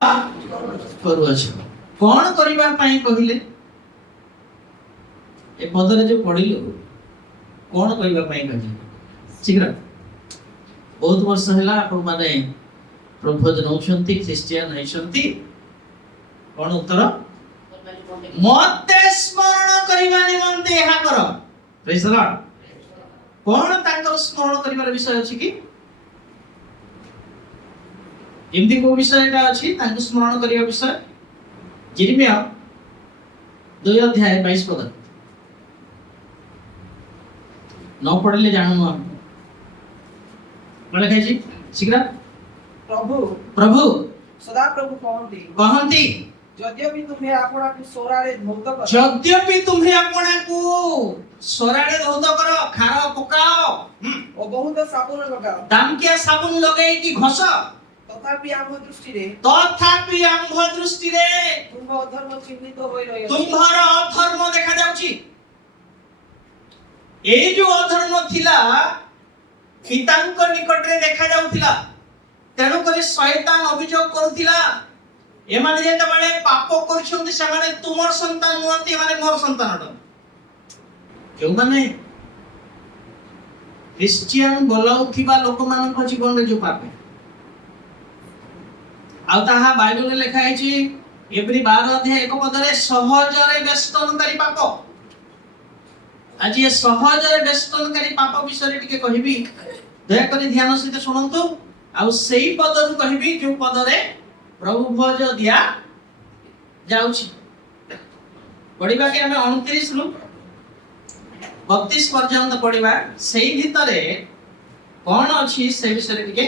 କରୁଅଛ କଣ କରିବା ପାଇଁ କହିଲେ? ଏ ପଦରେ ଯୋଉ ପଢିଲୁ କଣ କରିବା ପାଇଁ କହିଲେ? ଶୀଘ୍ର ବହୁତ ବର୍ଷ ହେଲା ଆପଣ ମାନେ ପ୍ରଭୋଜ ନଉଛନ୍ତି, ଖ୍ରୀଷ୍ଟିଆନ ହେଇଛନ୍ତି, କଣ ଉତ୍ତର? ମତେ ସ୍ମରଣ କରିବା ନିମନ୍ତେ ଏହା କର। ପ୍ରେଜ୍ ଦ ଲର୍ଡ। କଣ ତାଙ୍କର ସ୍ମରଣ କରିବାର ବିଷୟ ଅଛି କି? ଏମିତି କୋଉ ବିଷୟଟା ଅଛି ତାଙ୍କୁ ସ୍ମରଣ କରିବା ବିଷୟ? ଯେରେମିୟା 2:22 ନ ପଢିଲେ ଜାଣୁନୁ ଆମେ କଣ ଲେଖାଇଛି? ଶୀଘ୍ର ପ୍ରଭୁ ପ୍ରଭୁ ସଦାପ୍ରଭୁ କହନ୍ତି ଯଦ୍ୟପି ତୁମେ ଆପଣାକୁ ସୋରାରେ ଧୌତ କର, ଯଦ୍ୟପି ତୁମ୍ଭେ ଆପଣାକୁ ସରାରେ ଧୌତ କର, ଖାର ପକାଅ ଓ ବହୁତ ସାବୁନ ଲଗାଅ, ଦାମକିଆ ସାବୁନ ଲଗେଇକି ଘଷ, ତଥାପି ଆମ୍ଭ ଦୃଷ୍ଟିରେ ତୁମ୍ଭ ଅଧର୍ମ ଚିହ୍ନିତ ହୋଇ ରହିଅଛି। ତୁମ୍ଭର ଅଧର୍ମ ଦେଖା ଯାଉଛି। ଏଇ ଯୋଉ ଅଧର୍ମ ଥିଲା ପିତାଙ୍କ ନିକଟରେ ଦେଖା ଯାଉଥିଲା, ତେଣୁ କରି ଶୟତାନ ଅଭିଯୋଗ କରୁଥିଲା ଏମାନେ ଯେତେବେଳେ ପାପ କରୁଛନ୍ତି ସେମାନେ ତୁମର ସନ୍ତାନ ନୁହନ୍ତି, ଏମାନେ ମୋର ସନ୍ତାନ। ଯେଉଁମାନେ ଖ୍ରୀଷ୍ଟିଆନ ବୋଲାଉଥିବା ଲୋକମାନଙ୍କ ଜୀବନରେ ଯୋଉ ପାପ, ଆଉ ତାହା ବାଇବଲରେ ଲେଖା ହେଇଛି ଏପ୍ରିଲ 12:1 ସହଜରେ ବେଷ୍ଟନକାରୀ ପାପ। ଆଜି ଏ ସହଜରେ ବେଷ୍ଟନକାରୀ ପାପ ବିଷୟରେ ଟିକେ କହିବି, ଦୟାକରି ଧ୍ୟାନ ସହିତ ଶୁଣନ୍ତୁ। ଆଉ ସେଇ ପଦରୁ କହିବି ଯୋଉ ପଦରେ ପ୍ରଭୁ ଭୋଜ ଦିଆ ଯାଉଛି। ପଢିବା କି ଆମେ 29 ରୁ 32 ପର୍ଯ୍ୟନ୍ତ ପଢିବା। ସେଇ ଭିତରେ କଣ ଅଛି ସେ ବିଷୟରେ ଟିକେ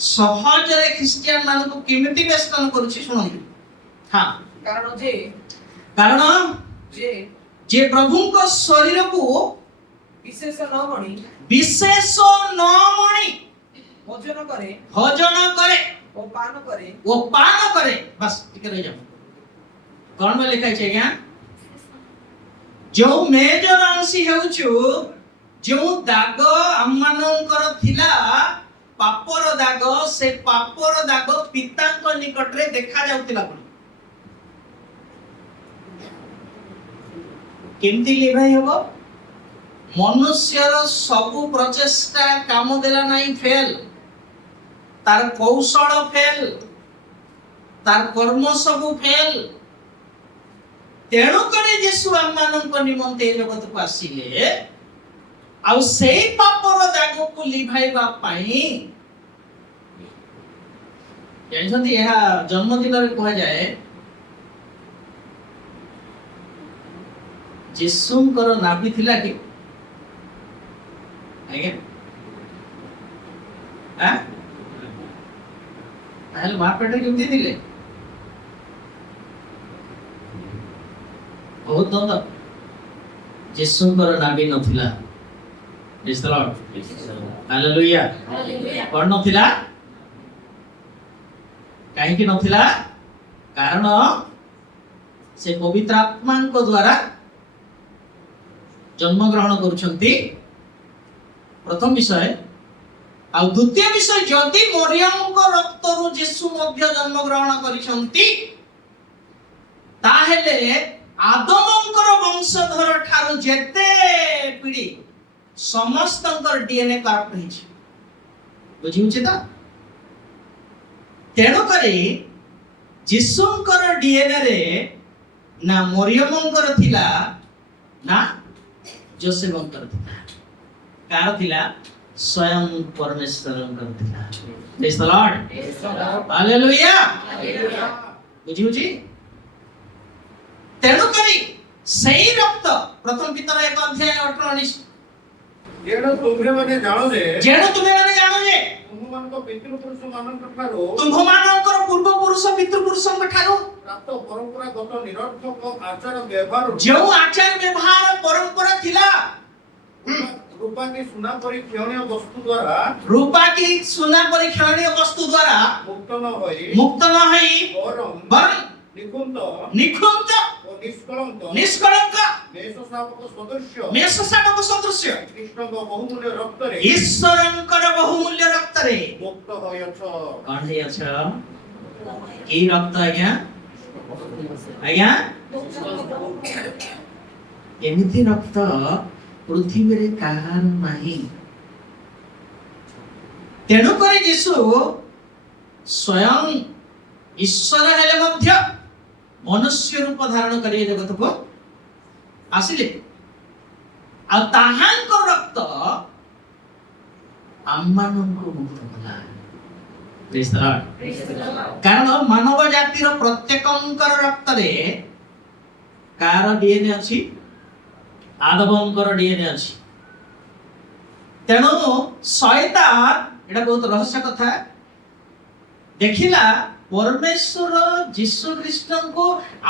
ସହଜରେ ଖ୍ରୀଷ୍ଟିଆନ ମାନଙ୍କୁ କେମିତି ବେଷ୍ଟନ କରୁଛି ଶୁଣନ୍ତୁ। ହଁ, କାରଣ ଯେ ପ୍ରଭୁଙ୍କ ଶରୀରକୁ ବିଶେଷ ନ ମଣି ଭୋଜନ କରେ ଓ ପାନ କରେ। ବାସ୍ ଟିକେ ରହିଯାଅ। କଣ में ଲେଖା ଅଛି ଆଜ୍ଞା? ଯୋଉ ମେଜର ଅଂଶୀ ହେଉଛୁ, ଯୋଉ ଦାଗ ଆମମାନଙ୍କର ଥିଲା ପାପର ଦାଗ, ସେ ପାପର ଦାଗ ପିତାଙ୍କ ନିକଟରେ ଦେଖା ଯାଉଥିଲା। କେମିତି ଲିଭାଇ ହବ? ମନୁଷ୍ୟର ସବୁ ପ୍ରଚେଷ୍ଟା କାମ ଦେଲା ନାହିଁ, ଫେଲ। ତାର କୌଶଳ ଫେଲ, ତାର କର୍ମ ସବୁ ଫେଲ। ତେଣୁ କରି ଯୀଶୁ ଆମମାନଙ୍କ ନିମନ୍ତେ ଏ ଜଗତକୁ ଆସିଲେ, ଆଉ ସେଇ ପାପର ଦାଗକୁ ଲିଭାଇବା ପାଇଁ। ଜାଣିଛନ୍ତି ଏହା ଜନ୍ମଦିନରେ କୁହାଯାଏ ଯୀଶୁଙ୍କର ନାଭି ଥିଲା କି? ଆଜ୍ଞା ତାହେଲେ ମା ପେଟରେ କେମିତି ଥିଲେ? ବହୁତ ଦନ୍ଦ। ଯୀଶୁଙ୍କର ନାଭି ନଥିଲା। ପ୍ରେଜ୍ ଦ ଲର୍ଡ। ହାଲେଲୁୟା। କଣ ନଥିଲା? କାହିଁକି ନଥିଲା? କାରଣ ସେ ପବିତ୍ର ଆତ୍ମାଙ୍କ ଦ୍ୱାରା ଜନ୍ମ ଗ୍ରହଣ କରୁଛନ୍ତି, ପ୍ରଥମ ବିଷୟ। ଆଉ ଦ୍ୱିତୀୟ ବିଷୟ, ଯଦି ମରିୟମଙ୍କ ରକ୍ତରୁ ଯୀଶୁ ମଧ୍ୟ ଜନ୍ମ ଗ୍ରହଣ କରିଛନ୍ତି, ତାହେଲେ ଆଦମଙ୍କର ବଂଶଧର ଠାରୁ ଯେତେ ପିଢ଼ି ସମସ୍ତଙ୍କର DNA କରେକ୍ଟ ହେଇଛି। ବୁଝିଉଛି ତ? ତେଣୁ କରି ଯୀଶୁଙ୍କର DNA ରେ ନା ମରିୟମଙ୍କର ଥିଲା ନା ଯୋସେଫଙ୍କର ଥିଲା। କାର ଥିଲା? ସ୍ୱୟଂ ପରମେଶ୍ୱରଙ୍କର ଥିଲା। ପ୍ରେଜ୍ ଦ ଲର୍ଡ। ହାଲେଲୁୟା। ବୁଝିଉଛି? ତେଣୁ କରି ସେଇ ରକ୍ତ, ପ୍ରଥମ ପିତର 1:18 ଯେଣୁ ତୁମ୍ଭେମାନେ ଜାଣ ଯେ ତୁମ୍ଭମାନଙ୍କ ପୂର୍ବପୁରୁଷ ପିତୃପୁରୁଷଙ୍କ ଠାରୁ ପ୍ରାପ୍ତ ପରମ୍ପରାଗତ ନିରର୍ଥକ ଆଚାର ବ୍ୟବହାର, ଯେଉଁ ଆଚାର ବ୍ୟବହାର ପରମ୍ପରା ଥିଲା, ରୂପା କି ସୁନା ପରି କ୍ଷଣୀୟ ବସ୍ତୁ ଦ୍ୱାରା ମୁକ୍ତ ନ ହୋଇ ବରଂ ନିଖୁନ୍ତ ଓ ନିଷ୍କଳଙ୍କ ମେଷଶାବକ ସଦୃଶ୍ୟ ଈଶ୍ୱରଙ୍କର ବହୁମୂଲ୍ୟ ରକ୍ତରେ ମୁକ୍ତ ହୋଇଅଛ। କଣ ହେଇଅଛ? କି ରକ୍ତ ଆଜ୍ଞା? ଆଜ୍ଞା ଏମିତି ରକ୍ତ ପୃଥିବୀରେ କାହାର ନାହିଁ। ତେଣୁକରି ଯୀଶୁ ସ୍ୱୟଂ ଈଶ୍ୱର ହେଲେ ମଧ୍ୟ ମନୁଷ୍ୟ ରୂପ ଧାରଣ କରି ଏ ଜଗତକୁ ଆସିଲେ। ଆଉ ତାହାଙ୍କ ରକ୍ତ ଆମମାନଙ୍କୁ ମୁକ୍ତ କଲା। Praise the Lord. କାରଣ ମାନବ ଜାତିର ପ୍ରତ୍ୟେକଙ୍କର ରକ୍ତରେ କାହାର DNA ଅଛି? ଆଦମଙ୍କର DNA ଅଛି। ତେଣୁ ଶୟତାନ, ଏଟା ବହୁତ ରହସ୍ୟ କଥା, ଦେଖିଲା ପରମେଶ୍ୱର ଯୀଶୁ ଖ୍ରୀଷ୍ଟଙ୍କୁ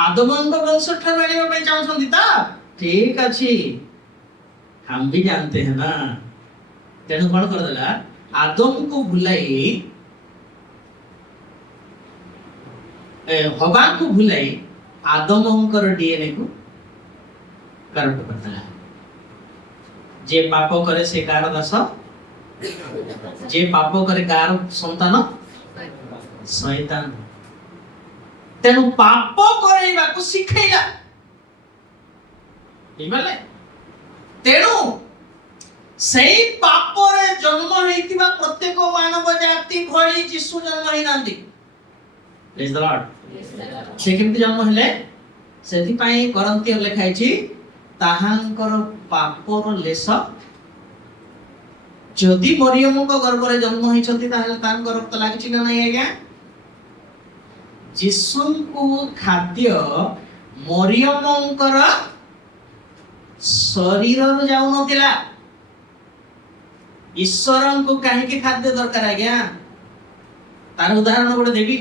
ଆଦମଙ୍କ ବଂଶ ଠାରୁ ଆଣିବା ପାଇଁ ଚାହୁଁଛନ୍ତି ତ ଠିକ ଅଛି, हम भी जानते हैं ना। ତେଣୁ କଣ କରିଦେଲା, ଆଦମକୁ ଭୁଲାଇ ହବାକୁ ଭୁଲାଇ ଆଦମଙ୍କର DNA କୁ କାରକ କରିଦେଲା। ଯେ ପାପ କରେ ସେ କାହାର ଦାସ, ଯେ ପାପ କରେ କାହାର ସନ୍ତାନ? ଶୈତାନ। ତେଣୁ ପାପ କରେଇବାକୁ ଶିଖେଇଲା। ବୁଝିପାରିଲେ? ତେଣୁ ସେଇ ପାପରେ ଜନ୍ମ ହେଇଥିବା ପ୍ରତ୍ୟେକ ମାନବ ଜାତି ଭଳି ଯୀଶୁ ଜନ୍ମ ହେଇନାହାନ୍ତି। Praise the Lord. ସେ କେମିତି ଜନ୍ମ ହେଲେ? ସେଥିପାଇଁ କରନ୍ତୀୟ ଲେଖା ହେଇଛି, ତାହାଙ୍କର ପାପର ଲେଶ, ଯଦି ମରିୟମଙ୍କ ଗର୍ଭରେ ଜନ୍ମ ହେଇଛନ୍ତି ତାହେଲେ ତାଙ୍କ ରକ୍ତ ଲାଗିଛି ନା ନାହିଁ ଆଜ୍ଞା? ଯୀଶୁଙ୍କୁ ଖାଦ୍ୟ ମରିୟମଙ୍କର ଶରୀରରୁ ଯାଉନଥିଲା। ଈଶ୍ୱରଙ୍କୁ କାହିଁକି ଖାଦ୍ୟ ଦରକାର ଆଜ୍ଞା? ତାର ଉଦାହରଣ ଗୋଟେ ଦେବି।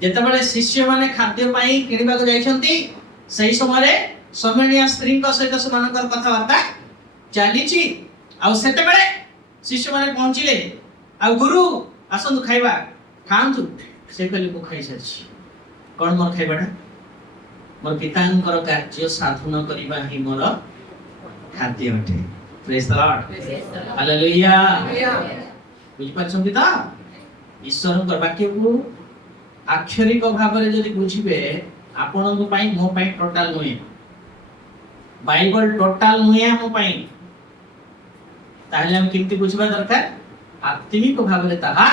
ଯେତେବେଳେ ଶିଷ୍ୟମାନେ ଖାଦ୍ୟ ପାଇଁ କିଣିବାକୁ ଯାଇଛନ୍ତି, ସେହି ସମୟରେ ସମଣିଆ ସ୍ତ୍ରୀଙ୍କ ସହିତ ସେମାନଙ୍କର କଥାବାର୍ତ୍ତା ଚାଲିଛି। ଆଉ ସେତେବେଳେ ଶିଷ୍ୟମାନେ ପହଞ୍ଚିଲେ, ଆଉ ଗୁରୁ ଆସନ୍ତୁ ଖାଇବା, ଖାଆନ୍ତୁ। ସେ କହିଲେ ମୁଁ ଖାଇସାରିଛି। କଣ ମୋର ଖାଇବାଟା? ମୋର ପିତାଙ୍କର କାର୍ଯ୍ୟ ସାଧନ କରିବା ହିଁ ମୋର ଖାଦ୍ୟ ଅଟେ। Praise the Lord. Hallelujah. ବୁଝିପାରୁଛନ୍ତି ତ? ଈଶ୍ୱରଙ୍କର ବାକ୍ୟକୁ ଆକ୍ଷରିକ ଭାବରେ ଯଦି ବୁଝିବେ, ଆପଣଙ୍କ ପାଇଁ ମୋ ପାଇଁ ଟୋଟାଲ ନୁହେଁ। ବାଇବଲ ଟୋଟାଲ ନୁହେଁ ଆମ ପାଇଁ। ତାହେଲେ ଆମେ କେମିତି ବୁଝିବା ଦରକାର? ଆତ୍ମିକ ଭାବରେ ତାହା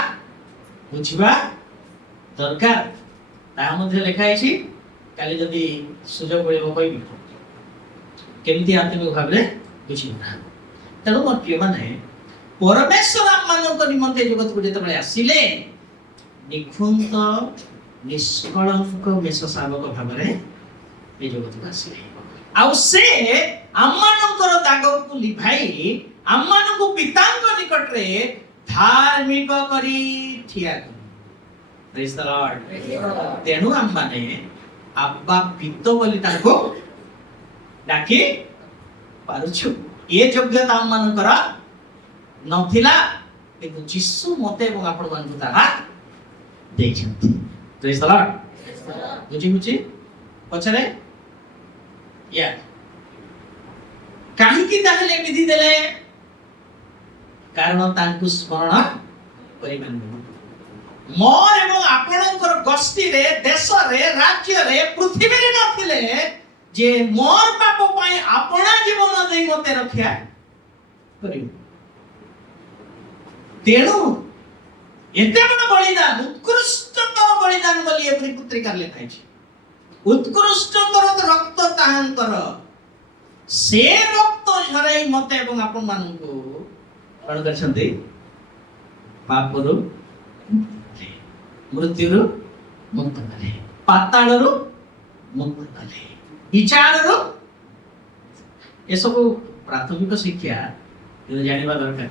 ବୁଝିବା ଦରକାର। ତାହା ମଧ୍ୟ ଲେଖା ହେଇଛି, କାଲି ଯଦି ସୁଯୋଗ ମିଳିବ କହିବି କେମିତି ଆତ୍ମିକ ଭାବରେ ବୁଝିବା। ତେଣୁ ମୋର ପ୍ରିୟମାନେ, ପରମେଶ୍ୱର ଆମମାନଙ୍କ ନିମନ୍ତେ ଜଗତକୁ ଯେତେବେଳେ ଆସିଲେ, ନିଖୁନ୍ତ ନିଷ୍କଳଙ୍କ ମେଷ ଶାବକ ଭାବରେ ଏ ଜଗତକୁ ଆସିଲେ। ଆଉ ସେ ଆମମାନଙ୍କର ଦାଗକୁ ଲିଭାଇ ଆମମାନଙ୍କୁ ପିତାଙ୍କ ନିକଟରେ ଧାର୍ମିକ କରି ଠିଆ କଲେ। Praise the Lord. ତେଣୁ ଆମମାନେ ଆବ୍ବା ପିତ ବୋଲି ତାଙ୍କୁ ଡାକି ପାରୁଛୁ। ଏ ଯୋଗ୍ୟତା ଆମମାନଙ୍କର ନଥିଲା, କିନ୍ତୁ ଯୀଶୁ ମତେ ଏବଂ ଆପଣମାନଙ୍କୁ ତାହା ଦେଇଛନ୍ତି। Praise the Lord. ବୁଝି ପଛରେ କାହିଁକି ତାହେଲେ ବିଧି ଦେଲେ? କାରଣ ତାଙ୍କୁ ସ୍ମରଣ କରିବା। ମୋର ଏବଂ ଆପଣଙ୍କର ଗୋଷ୍ଠୀରେ, ଦେଶରେ, ରାଜ୍ୟରେ, ପୃଥିବୀରେ ନଥିଲେ ଯେ ମୋର ପାପ ପାଇଁ ଆପଣା ଜୀବନ ଦେଇ ମତେ ରକ୍ଷା କରିବ। ତେଣୁ ଏତେ ବଡ଼ ବଳିଦାନ, ଉତ୍କୃଷ୍ଟତର ବଳିଦାନ ବୋଲି ଏଭଳି ପତ୍ରିକାରେ ଲେଖା ହେଇଛି। ଉତ୍କୃଷ୍ଟତର ରକ୍ତ ତାହାଙ୍କର, ସେ ରକ୍ତ ଝରାଇ ମତେ ଏବଂ ଆପଣ ମାନଙ୍କୁ କଣ କରିଛନ୍ତି? ପାପରୁ, ମୃତ୍ୟୁରୁ ମୁକ୍ତ କଲେ, ପାତାଳରୁ ମୁକ୍ତ କଲେ, ବିଚାରରୁ। ଏସବୁ ପ୍ରାଥମିକ ଶିକ୍ଷା ଜାଣିବା ଦରକାର।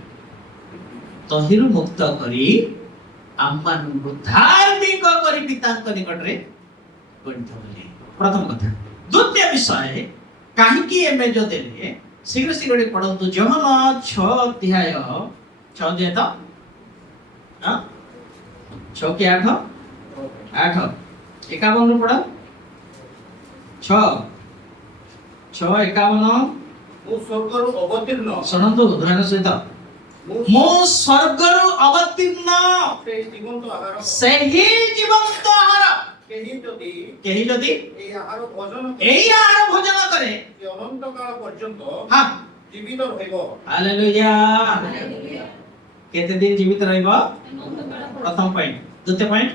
ତହିଁରୁ ମୁକ୍ତ କରି ଆମମାନଙ୍କୁ ଧାର୍ମିକ କରି ପିତାଙ୍କ ନିକଟରେ ଗଣିତ କଲେ। ପ୍ରଥମ କଥା। ଦ୍ୱିତୀୟ ବିଷୟ, କାହିଁକି ଏ ମେଜ ଦେଲେ? ଶୀଘ୍ର ଶୀଘ୍ର ପଢନ୍ତୁ। ଯୋହନ 6 ଅଧ୍ୟାୟ 6 ତ 6 କି 8? 8 51 ପଢ। 6 51 ମୁଁ ସ୍ୱର୍ଗରୁ ଅବତୀର୍ଣ୍ଣ। ଶୁଣନ୍ତୁ ଧ୍ୟାନ ସହିତ। ମୁଁ ସ୍ୱର୍ଗରୁ ଅବତୀର୍ଣ୍ଣ ସେଇ ଜୀବନ୍ତ ଆହାର ସେହି ଜୀବନ୍ତ ଆହାର। କେହି ଯଦି ଏହି ଆହାର ଆହାର ଭୋଜନ ଭୋଜନ କରେ ସେ ଅନନ୍ତ କାଳ ପର୍ଯ୍ୟନ୍ତ ହଁ ଜୀବିତ ରହିବ। ହାଲେଲୁୟା। କେତେ ଦିନ ଜୀବିତ ରହିବ? ପ୍ରଥମ ପଏଣ୍ଟ। ଦ୍ୱିତୀୟ ପଏଣ୍ଟ,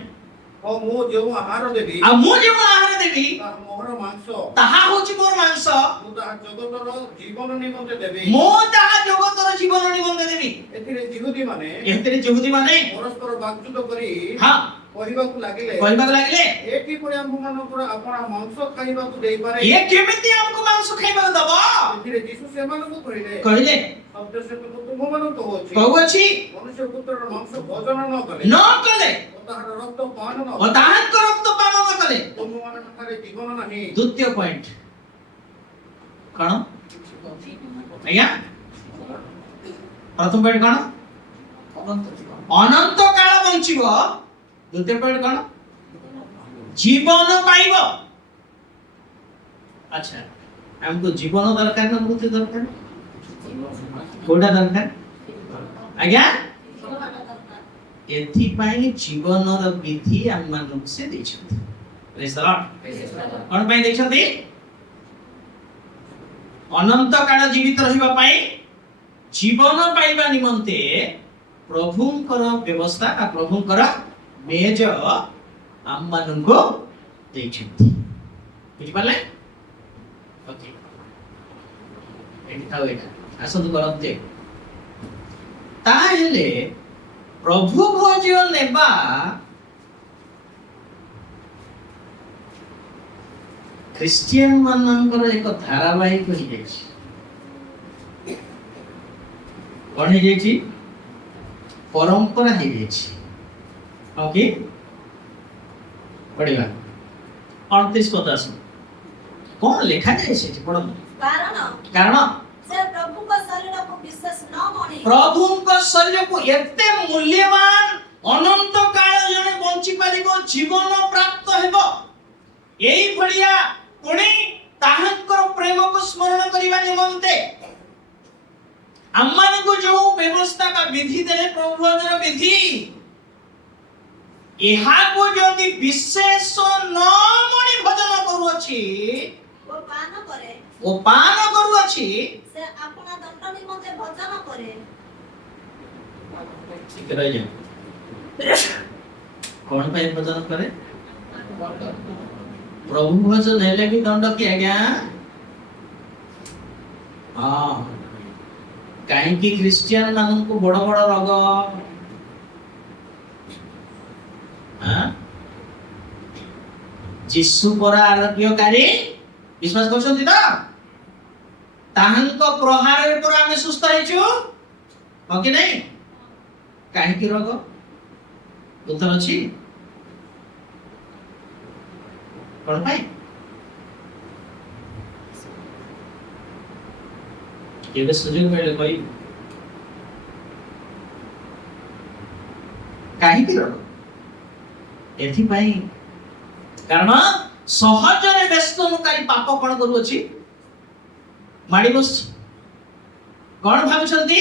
ଓ ମୁଁ ଯେଉଁ ଆହାର ଦେବି ଆଉ ମୁଁ ଯେଉଁ ଆହାର ଦେବି ତାହା ମୋର ମାଂସ, ତାହା ହଉଛି ମୋର ମାଂସ, ମୁଁ ତାହା ଜଗତର ଜୀବନ ନିମନ୍ତେ ଦେବି। ମୁଁ ତାହା ଜଗତର ଜୀବନ ନିମନ୍ତେ ଦେବି। ଏଥିରେ ଯିହୁଦୀମାନେ ଏଥିରେ ଯୁହୁଦୀମାନେ ପରସ୍ପର ବାକ୍ଯୁଦ୍ଧ କରି ହଁ କହିବାକୁ ଲାଗିଲେ, କହିବାକୁ ଲାଗିଲେ ଏ କିପରି ଆମ୍ଭମାନଙ୍କର ଆପଣା ମାଂସ ଖାଇବାକୁ ଦେଇପାରେ? ଇଏ କେମିତି ଆମକୁ ମାଂସ ଖାଇବାକୁ ଦବ? ଏଥିରେ ଯୀଶୁ ସେମାନଙ୍କୁ କହିଲେ, କହିଲେ ସତ୍ୟ ସତ୍ୟ ମୁଁ ତୁମମାନଙ୍କୁ କହୁଛି, କହୁଅଛି ମନୁଷ୍ୟ ପୁତ୍ରର ମାଂସ ଭୋଜନ ନ କଲେ ନ କଲେ ଓ ତାହାର ରକ୍ତ ପାନ ନ ଓ କଲେ ତାହାଙ୍କ ରକ୍ତ ପାନ ନ କଲେ। ତୁମମାନଙ୍କଠାରେ ଜୀବନ ନାହିଁ। ଦ୍ୱିତୀୟ ପଏଣ୍ଟ କଣ ଆଜ୍ଞା? ପ୍ରଥମ ପଏଣ୍ଟ କଣ? ଅନନ୍ତ କାଳ ବଞ୍ଚିବ। ଦ୍ୱିତୀୟ ପଏଣ୍ଟ କଣ? ଜୀବନ ପାଇବ। ଆଚ୍ଛା, ଆମକୁ ଜୀବନ ଦରକାର ନା ମୃତ୍ୟୁ ଦରକାର? କୋଉଟା ଦରକାର ଆଜ୍ଞା? ଏଥିପାଇଁ ଜୀବନର ବିଧି ଆମମାନଙ୍କୁ ସେ ଦେଇଛନ୍ତି। Praise the Lord. କଣ ପାଇଁ ଦେଇଛନ୍ତି? ଅନନ୍ତ କାଳ ଜୀବିତ ରହିବା ପାଇଁ, ଜୀବନ ପାଇବା ନିମନ୍ତେ ପ୍ରଭୁଙ୍କର ବ୍ୟବସ୍ଥା ବା ପ୍ରଭୁଙ୍କର ମେଜ ଆମମାନଙ୍କୁ ଦେଇଛନ୍ତି। ବୁଝିପାରିଲେ? ଓକେ, ଏଠି ଥାଉ। ଏଇଟା ଆସନ୍ତୁ କରନ୍ତେ। ତାହେଲେ ପ୍ରଭୁ ଭୋଜ ନେବା ଖ୍ରୀଷ୍ଟିଆନ ମାନଙ୍କର ଏକ ଧାରାବାହିକ ହେଇଯାଇଛି। କଣ ହେଇଯାଇଛି? ପରମ୍ପରା ହେଇଯାଇଛି। ଓକେ, ପଢିବା 38-50 କଣ ଲେଖାଯାଏ ସେଠି ପଢନ୍ତୁ। କାରଣ ସେ ପ୍ରଭୁଙ୍କ ଶରୀରକୁ ବିଶେଷ ନ ମଣି ପ୍ରଭୁଙ୍କ ଶରୀରକୁ ଏତେ ମୂଲ୍ୟବାନ, ଅନନ୍ତ କାଳ ଜଣେ ବଞ୍ଚି ପାରିବ, ଜୀବନ ପ୍ରାପ୍ତ ହେବ, ଏଇ ଭଳିଆ ପୁଣି ତାହାଙ୍କର ପ୍ରେମକୁ ସ୍ମରଣ କରିବା ନିମନ୍ତେ ଆମମାନଙ୍କୁ ଯୋଉ ବ୍ୟବସ୍ଥା ବା ବିଧି ଦେଲେ, ପ୍ରଭୁ ଭୋଜନ ବିଧି, ଏହାକୁ ଯଦି ବିଶେଷ ନ ମଣି ଭୋଜନ କରୁଅଛି ଓ ପାନ କରେ, ଓ ପାନ କରୁଅଛି, ସେ ଆପଣା ଦଣ୍ଡ ନିମନ୍ତେ ଭୋଜନ କରେ। କଣ ପାଇଁ ଭୋଜନ କରେ? ପ୍ରଭୁ ଭୋଜନ ହେଲେ ବି ଦଣ୍ଡ କି ଆଜ୍ଞା? ହଁ, କାହିଁକି ଖ୍ରୀଷ୍ଟିଆନ ମାନଙ୍କୁ ବଡ ବଡ ରୋଗ? ଯୀଶୁ ପରା ଆରୋଗ୍ୟକାରୀ, ବିଶ୍ୱାସ କରୁଛନ୍ତି ତ? ତାହାଙ୍କ ପ୍ରହାରରେ ପରା ଆମେ ସୁସ୍ଥ ହେଇଛୁ, ହଁ କି ନାହିଁ? କାହିଁକି ରୋଗ? ଉତ୍ତର ଅଛି। କଣ ପାଇଁ? କେବେ ସୁଯୋଗ ମିଳିଲେ କହିବି। କାହିଁକି ରୋଗ? ଏଥିପାଇଁ, କାରଣ ସହଜରେ ବେଷ୍ଟନକାରୀ ପାପ କଣ କରୁଅଛି? ମାଡ଼ି ବସିଛି। କଣ ଭାବୁଛନ୍ତି?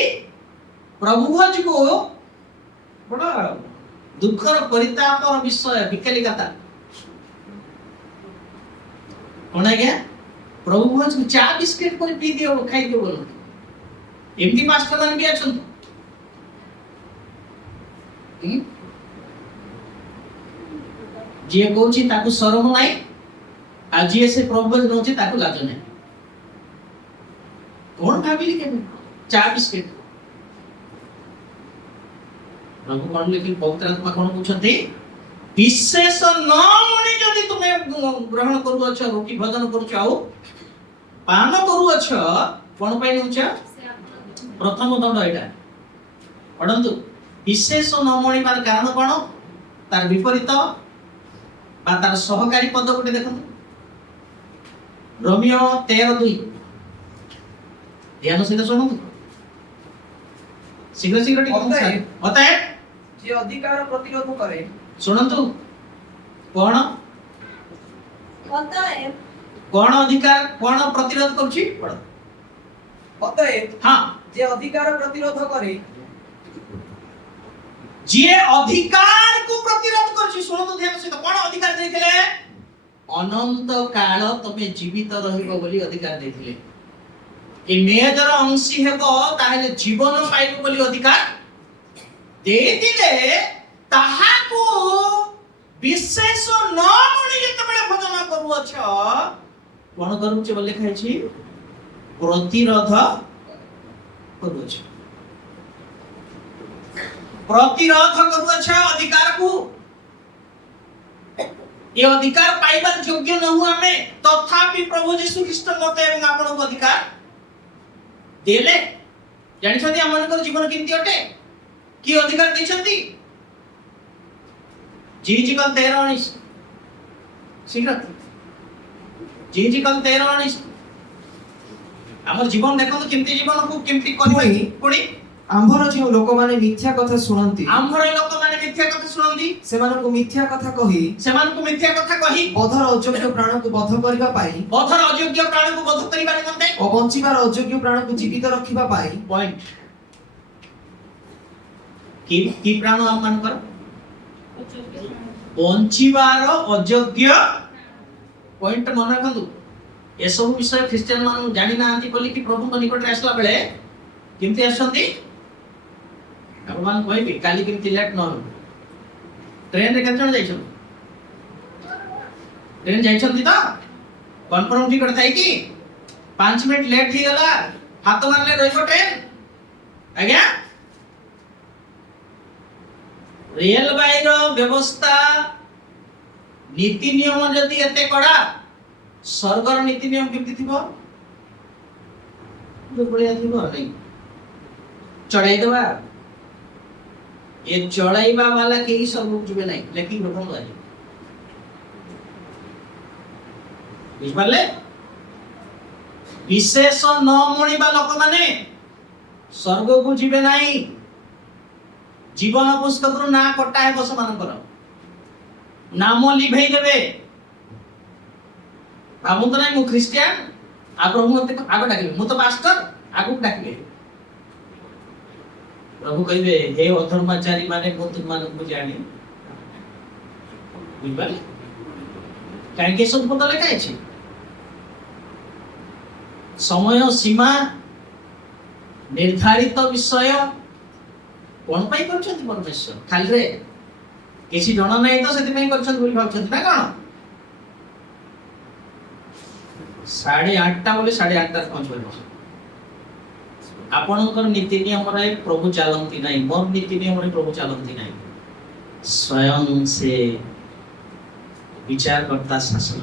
ପ୍ରଭୁ ଭୋଜକୁ ବଡ ଦୁଃଖର ପରିତାପର ବିଷୟ, ବିକାଲି କଥା। କଣ ଆଜ୍ଞା? ପ୍ରଭୁ ଭୋଜକୁ ଚା ବିସ୍କିଟ କରି ପିଇ ଦିଅ, ଖାଇଦିଅ ବୋଲ। ଏମିତି ମାଷ୍ଟର ମାନେ ବି ଅଛନ୍ତି। ଯିଏ କହୁଛି ତାକୁ ଶରମ ନାହିଁ, ଆଉ ଯିଏ ସେ ପ୍ରଭୁ ଭୋଜ ନଉଛି ତାକୁ ଲାଜ ନାହିଁ। କଣ ଭାବିଲି କେବେ? ଚା ବିସ୍କିଟ। ପ୍ରଭୁ କଣ ଲେଖି, ପବିତ୍ର ଆତ୍ମା କଣ କହୁଛନ୍ତି? ବିଶେଷ ନ ମଣି ଯଦି ତୁମେ ଗ୍ରହଣ କରୁଅଛ, ରୁଟି ଭୋଜନ କରୁଛ, ଆଉ ପାନ କରୁଅଛ, କଣ ପାଇଁ ନଉଛ? ପ୍ରଥମ ଦଣ୍ଡ ଏଇଟା ପଢନ୍ତୁ। ବିଶେଷ ନ ମଣିବାର କାରଣ କଣ? ତାର ବିପରୀତ ବା ତାର ସହକାରୀ ପଦ ଗୋଟେ ଦେଖନ୍ତୁ। ରୋମିଓ 13:2 ଧ୍ୟାନ ସହିତ ଶୁଣନ୍ତୁ। ଶୀଘ୍ର ଶୀଘ୍ର ଟିକେ ଅତଏବ ଯେ ଅଧିକାର ପ୍ରତିରୋଧ କରେ, ଶୁଣନ୍ତୁ। କଣ ଅତଏବ କଣ ଅଧିକାର, କଣ ପ୍ରତିରୋଧ କରୁଛି? ଅତଏବ ହଁ, ଯେ ଅଧିକାର ପ୍ରତିରୋଧ କରେ, ଯିଏ ଅଧିକାରକୁ ପ୍ରତିରୋଧ କରୁଛି ଶୁଣନ୍ତୁ ଧ୍ୟାନ ସହିତ କଣ ଅଧିକାର ଦେଇଥିଲେ ଅନନ୍ତ କାଳ ତମେ ଜୀବିତ ରହିବ ବୋଲି ଅଧିକାର ଦେଇଥିଲେ ଏ ମେଜର ଅଂଶୀ ହେବ ତାହେଲେ ଜୀବନ ପାଇବ ବୋଲି ଅଧିକାର ଦେଇଥିଲେ ତାହାକୁ ବିଶେଷ ନ ମଣି ଯେତେବେଳେ ଭଜନ କରୁଅଛ କଣ କରୁଛ ବୋଲି ଲେଖା ହେଇଛି ପ୍ରତିରୋଧ କରୁଅଛ ପ୍ରତିରୋଧ କରୁଅଛ ଅଧିକାରକୁ ये अधिकार पाइबार योग्य न हुआ हमें तथापि प्रभु यीशु ख्रीष्ट मते एवं आपण को अधिकार देले जानि छथि हमन को जीवन किंती अटे की अधिकार दै छथि जी कल 13 शीघ्र जी कल 13 हमर जीवन देखो किंती जीवन को किंती करबे पुणी आंभर जो लोक माने मिथ्या कथा सुनंती आंभर लोक माने मिथ्या कथा सुनंती सेमानकु मिथ्या कथा कही बधर अयोग्य प्राण को बध करिबा पाई बधर अयोग्य प्राण को बध करिबा निमंते और बंचिबार अयोग्य प्राण को जीवित रखिबा पाई पॉइंट की प्राण हम मान कर बंचिबार अयोग्य पॉइंट मन रखंतु ए सब विषय क्रिश्चियन मान जानि नांती बोली कि प्रभु को निकट रे आसला बेले किमती आसंती भगवान कहबी काली किमती लेट न हो ट्रेन रे केतना जाइछन ट्रेन जाइछन तो कन्फर्म टिकट थाई कि 5 मिनिट लेट ही गला हाथ मारले रहिबो ट्रेन आज्ञा रेल बाईर व्यवस्था नीति नियम जदि एते कड़ा स्वर्गर नीति नियम केमती थिबो जो बलिया थिबो नहीं चढ़ाई देवा ये चढ़ाईबा वाला के ही सब जुबे नहीं लेकिन प्रथम जाए बुझिपारले विशेष न मणिबा लोक माने स्वर्ग को जिबे नहीं जीवन पुस्तक ना कटा है बस मानकर नाम लिभेई देबे भाबु तो नहीं मु क्रिश्चियन आ प्रभु मते आगो डाकिबे मु तो पास्टर आगो डाकिबे प्रभु कहबे हे अधर्माचारी माने मु तुम मान को जाने बुझबाले काहे के सब पता लेखा है समय सीमा निर्धारित विषय कौन पाई करछथि परमेश्वर खाली रे किसी जणा नहीं तो सेति पई करछथि बोली भाबछथि ना कोन 8:30 बोले 8:30 पहुंचबे आपणकर नीति नियम रे प्रभु चलंती नहीं मोर नीति नियम रे प्रभु चलंती नहीं स्वयं से विचार करता शासन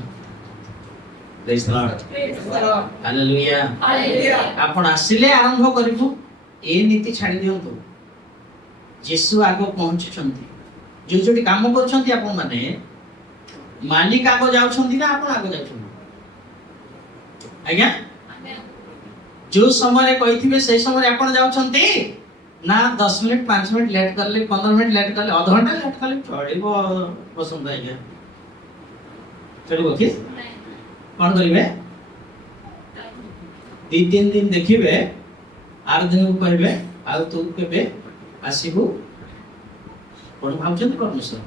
प्रेज द लॉर्ड हालेलुया आपण आसिले आरंभ करिबु ए नीति छाडी दियंतु यीशु आगो पहुंचछंती जो जोटी काम करछंती आपण माने मालिक आगो जाउछंती ना आपण आगो जाउछंती आज्ञा जो समय कही से समय आप जाऊँगी ना 10 मिनट 5 मिनट लेट कर ले 15 मिनट लेट कर ले आधा घंटा लेट कर ले चढ़ो पसंद आज्ञा चलो कि कौन करेंगे 2-3 दिन देखिए आर दिन को कहबे आ तू केबे आसीबू कोन भावचंती परमेश्वर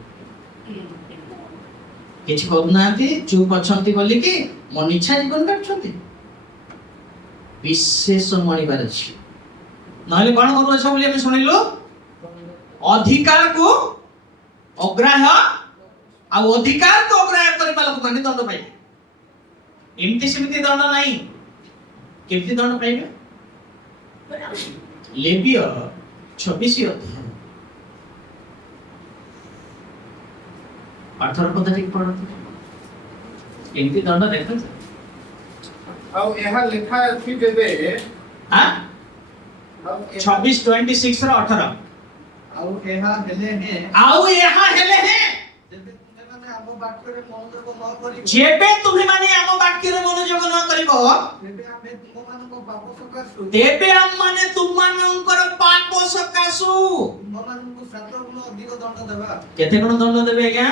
किछ करनांती चुप अछंती बोली कि मन इच्छा जीवन काटछंती विशेष मणिबार अछि नहले कोन करू अच्छा बोली हम सुनिलु अधिकार को अग्राह्य आ अधिकार को अग्राह्य करबा लोक माने दंड पाइबे एमती सेमती दंड नाही केमती दंड पाइबे लेविय 26 अध्याय 18 पद ठीक पढ़त एमती दंड देखत ଆଉ ଏହା ଲେଖା ଅଛି ଯେବେ हां ଆଉ 26:26 ର 18 ଆଉ ଏହା ହେଲେ हे आउ यहाँ हेले है जेबे तुमे माने आम वाक्य रे मनोयोग जेबे तुमे माने आम वाक्य रे मनोयोग न न करिवो तेबे हम माने तुम मानकर पाप सकासु केते गुण दंड देबे आज्ञा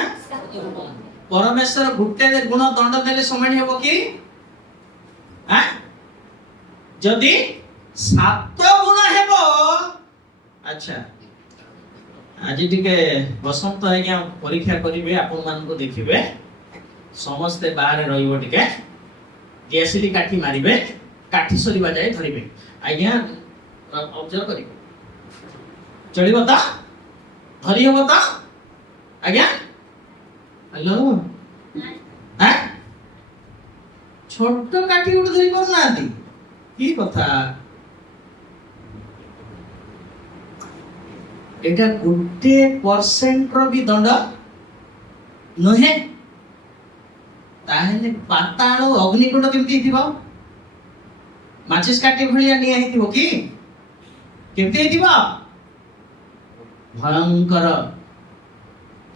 परमेश्वर गुटे गुण दंड देले समानी हेबो की हां जदी 7 गुण हेबो अच्छा আজি টিকে বসন্ত আজ্ঞା পରୀକ୍ଷା କରିବେ ଆପଣ ମାନଙ୍କୁ ଦେଖିବେ ସମସ୍ତେ ବାହାରେ ରହିବ ଟିକେ ଡିଏସଏଲଇ କାଠି ମାରିବେ କାଠି ସରିବା ଯାଏ ଧରିବେ ଆଜ୍ଞା ଅବଜର୍ଭ କରିବେ ଚଳିବ ତ ଧରି ହବ ତ ଆଜ୍ଞା ହ୍ୟାଲୋ হ্যাঁ ছোট কাঠি উঠে ধরি পারুনাহাନ୍ତି কি কথা এটা 1% ର ବି ଦଣ୍ଡ ନୁହେଁ ତାହେଲେ ପାତାଳ ଅଗ୍ନିକୁଣ୍ଡ କେମିତି ହେଇଥିବ ମାଚିସ୍ କାଠି ଭଳିଆ ନିଆଁ ହେଇଥିବ କି କେମିତି ହେଇଥିବ ଭୟଙ୍କର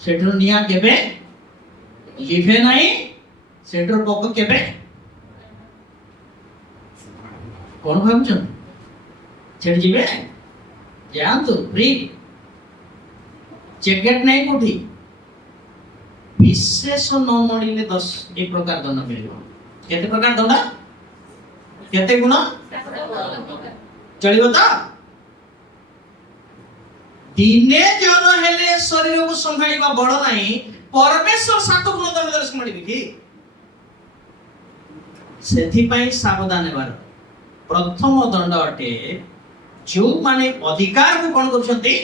ସେଠାରୁ ନିଆଁ କେବେ ଲିଭେ ନାହିଁ ସେଠାରୁ ପୋକ କେବେ କଣ ଭାବୁଛନ୍ତି ସେଠି ଯିବେ ଯାଆନ୍ତୁ ଫ୍ରି ଚେକେଟ୍ ନାହିଁ କୋଉଠି ବିଶେଷ ନ ମିଳିଲେ 10 ଏ ପ୍ରକାର ଦଣ୍ଡ ମିଳିବ କେତେ ପ୍ରକାର ଦଣ୍ଡ କେତେ ଗୁଣ ଚଳିବ ତ ଦିନେ ଜନ ହେଲେ ଶରୀରକୁ ସମ୍ଭାଳିବା ବଳ ନାହିଁ ପରମେଶ୍ୱର 7 ଗୁଣ ଦଣ୍ଡରେ ସମ୍ଭାଳିବେ କି ସେଥିପାଇଁ ସାବଧାନ ହେବାର ପ୍ରଥମ ଦଣ୍ଡ ଅଟେ ଯେଉଁମାନେ ଅଧିକାରକୁ କଣ କରୁଛନ୍ତି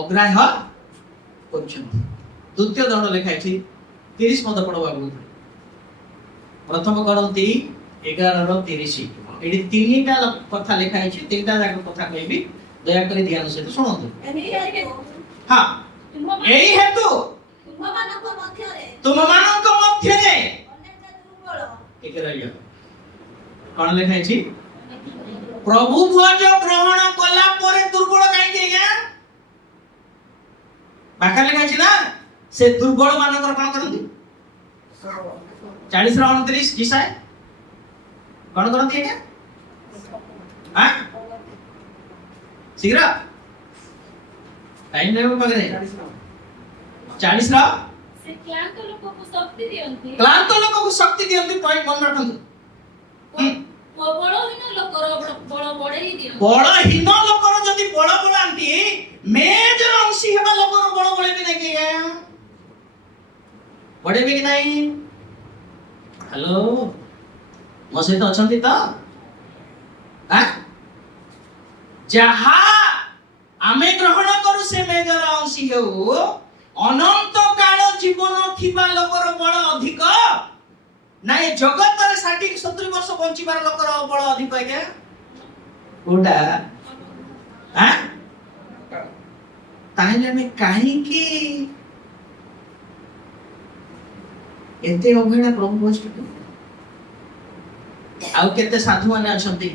ଅଗ୍ରାହ୍ୟ କରୁଛନ୍ତି ଦ୍ୱିତୀୟ ଦଣ୍ଡ ଲେଖା ହେଇଛି 30 ପଦ ପଢବାକୁ ପ୍ରଥମ କରନ୍ତି 11:30 ଏଠି ତିନିଟା କଥା ଲେଖା ହେଇଛି ତିନିଟା ଯାକ କଥା କହିବି ଦୟାକରି ଧ୍ୟାନ ସହିତ ଶୁଣନ୍ତୁ ହଁ ଏଇ ହେତୁ ତୁମମାନଙ୍କ ମଧ୍ୟରେ ଟିକେ ରହିଯାଅ କଣ ଲେଖା ହେଇଛି ପ୍ରଭୁ ଭୋଜ ଗ୍ରହଣ କଲା ପରେ ଦୁର୍ବଳ କାହିଁକି ଆଜ୍ଞା ବାକା ଲେଖା ହେଇଛି ନା ସେ ଦୁର୍ବଳ ମାନଙ୍କର କଣ କରନ୍ତି 40:29 କିସାଏ କଣ କରନ୍ତି ଆଜ୍ଞା ହଁ ଶୀଘ୍ର ଟାଇମ୍ ନେବ ପାଖରେ 40 ର ସେ କ୍ଳାନ୍ତ ଲୋକକୁ ଶକ୍ତି ଦିଅନ୍ତି ପଏଣ୍ଟ ମନେ ରଖନ୍ତୁ ବଳହୀନ ଲୋକର ବଳ ବଢେଇ ଦିଅନ୍ତି ବଳହୀନ ଲୋକର ଯଦି ବଳ ବଳାନ୍ତି ମେଜର ଅଂଶୀ ହେବା ଲୋକର ବଳ ବଳେଇବେ ନାଇଁ କି ବଢେଇବେ କି ନାହିଁ ହ୍ୟାଲୋ ମୋ ସହିତ ଅଛନ୍ତି ତ ଯାହା ଆମେ ଗ୍ରହଣ କରୁ ସେ ମେଜର ଅଂଶୀ ହେଉ ଅନନ୍ତ କାଳ ଜୀବନ ଥିବା ଲୋକର ବଳ ଅଧିକ ନାଇଁ ଜଗତରେ 60-70 ବର୍ଷ ବଞ୍ଚିବାର ଲୋକର ବଳ ଅଧିକ ଆଜ୍ଞା କୋଉଟା ତାହେଲେ ଆମେ କାହିଁକି ଏତେ ଅବହେଳା ପ୍ରଭୁ ବସିଛୁ ଆଉ କେତେ ସାଧୁ ମାନେ ଅଛନ୍ତି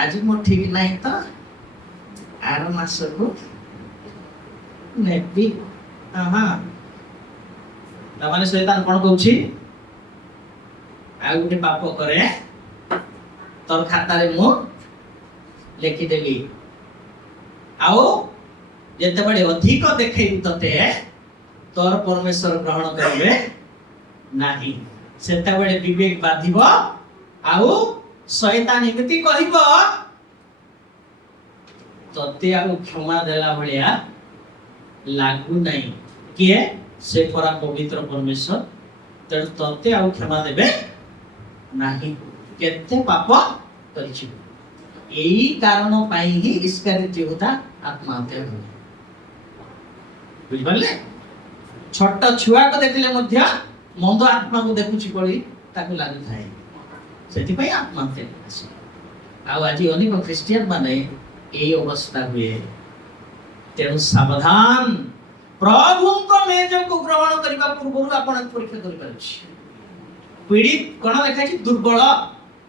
ଆଜି ମୋ ଠିକ ନାହିଁ ତ ଆର ମାସକୁ ନେବି ତାମାନେ ଶୈତାନ କଣ କହୁଛି ଆଉ ଗୋଟେ ପାପ କରେ ତୋର ଖାତାରେ ମୁଁ ଲେଖିଦେଲି ଆଉ ଯେତେବେଳେ ଅଧିକ ଦେଖେଇବି ତତେ ତୋର ପରମେଶ୍ୱର ଗ୍ରହଣ କରିବେ ନାହିଁ ସେତେବେଳେ ବିବେକ ବାଧିବ ଆଉ ଶୈତାନ ଏମିତି କହିବ ତତେ ଆଉ କ୍ଷମା ଦେଲା ଭଳିଆ ଲାଗୁ ନାହିଁ କିଏ ସେ ପରା ପବିତ୍ର ପରମେଶ୍ୱର ତେଣୁ ତତେ ଆଉ କ୍ଷମା ଦେବେ ନାହିଁ କେତେ ପାପ କରିଛୁ ଏଇ କାରଣ ପାଇଁ ହିଁ ଇସ୍କାରିୟତ ଯହୂଦା ଆତ୍ମହତ୍ୟା କଲେ ବୁଝିପାରିଲେ ଛୋଟ ଛୁଆକୁ ଦେଖିଲେ ମଧ୍ୟ ମନ୍ଦ ଆତ୍ମାକୁ ଦେଖୁଛି ବୋଲି ତାକୁ ଲାଗୁଥାଏ ସେଥିପାଇଁ ଆତ୍ମହତ୍ୟା କଲେ ଆଉ ଆଜି ଅନେକ ଖ୍ରୀଷ୍ଟିଆନ ମାନେ ଏଇ ଅବସ୍ଥା ହୁଏ ତେଣୁ ସାବଧାନ ପ୍ରଭୁଙ୍କ ମେଜକୁ ଗ୍ରହଣ କରିବା ପୂର୍ବରୁ ଆପଣ ପରୀକ୍ଷା କରିପାରୁଛି ପୀଡ଼ିତ କଣ ଲେଖାଛି ଦୁର୍ବଳ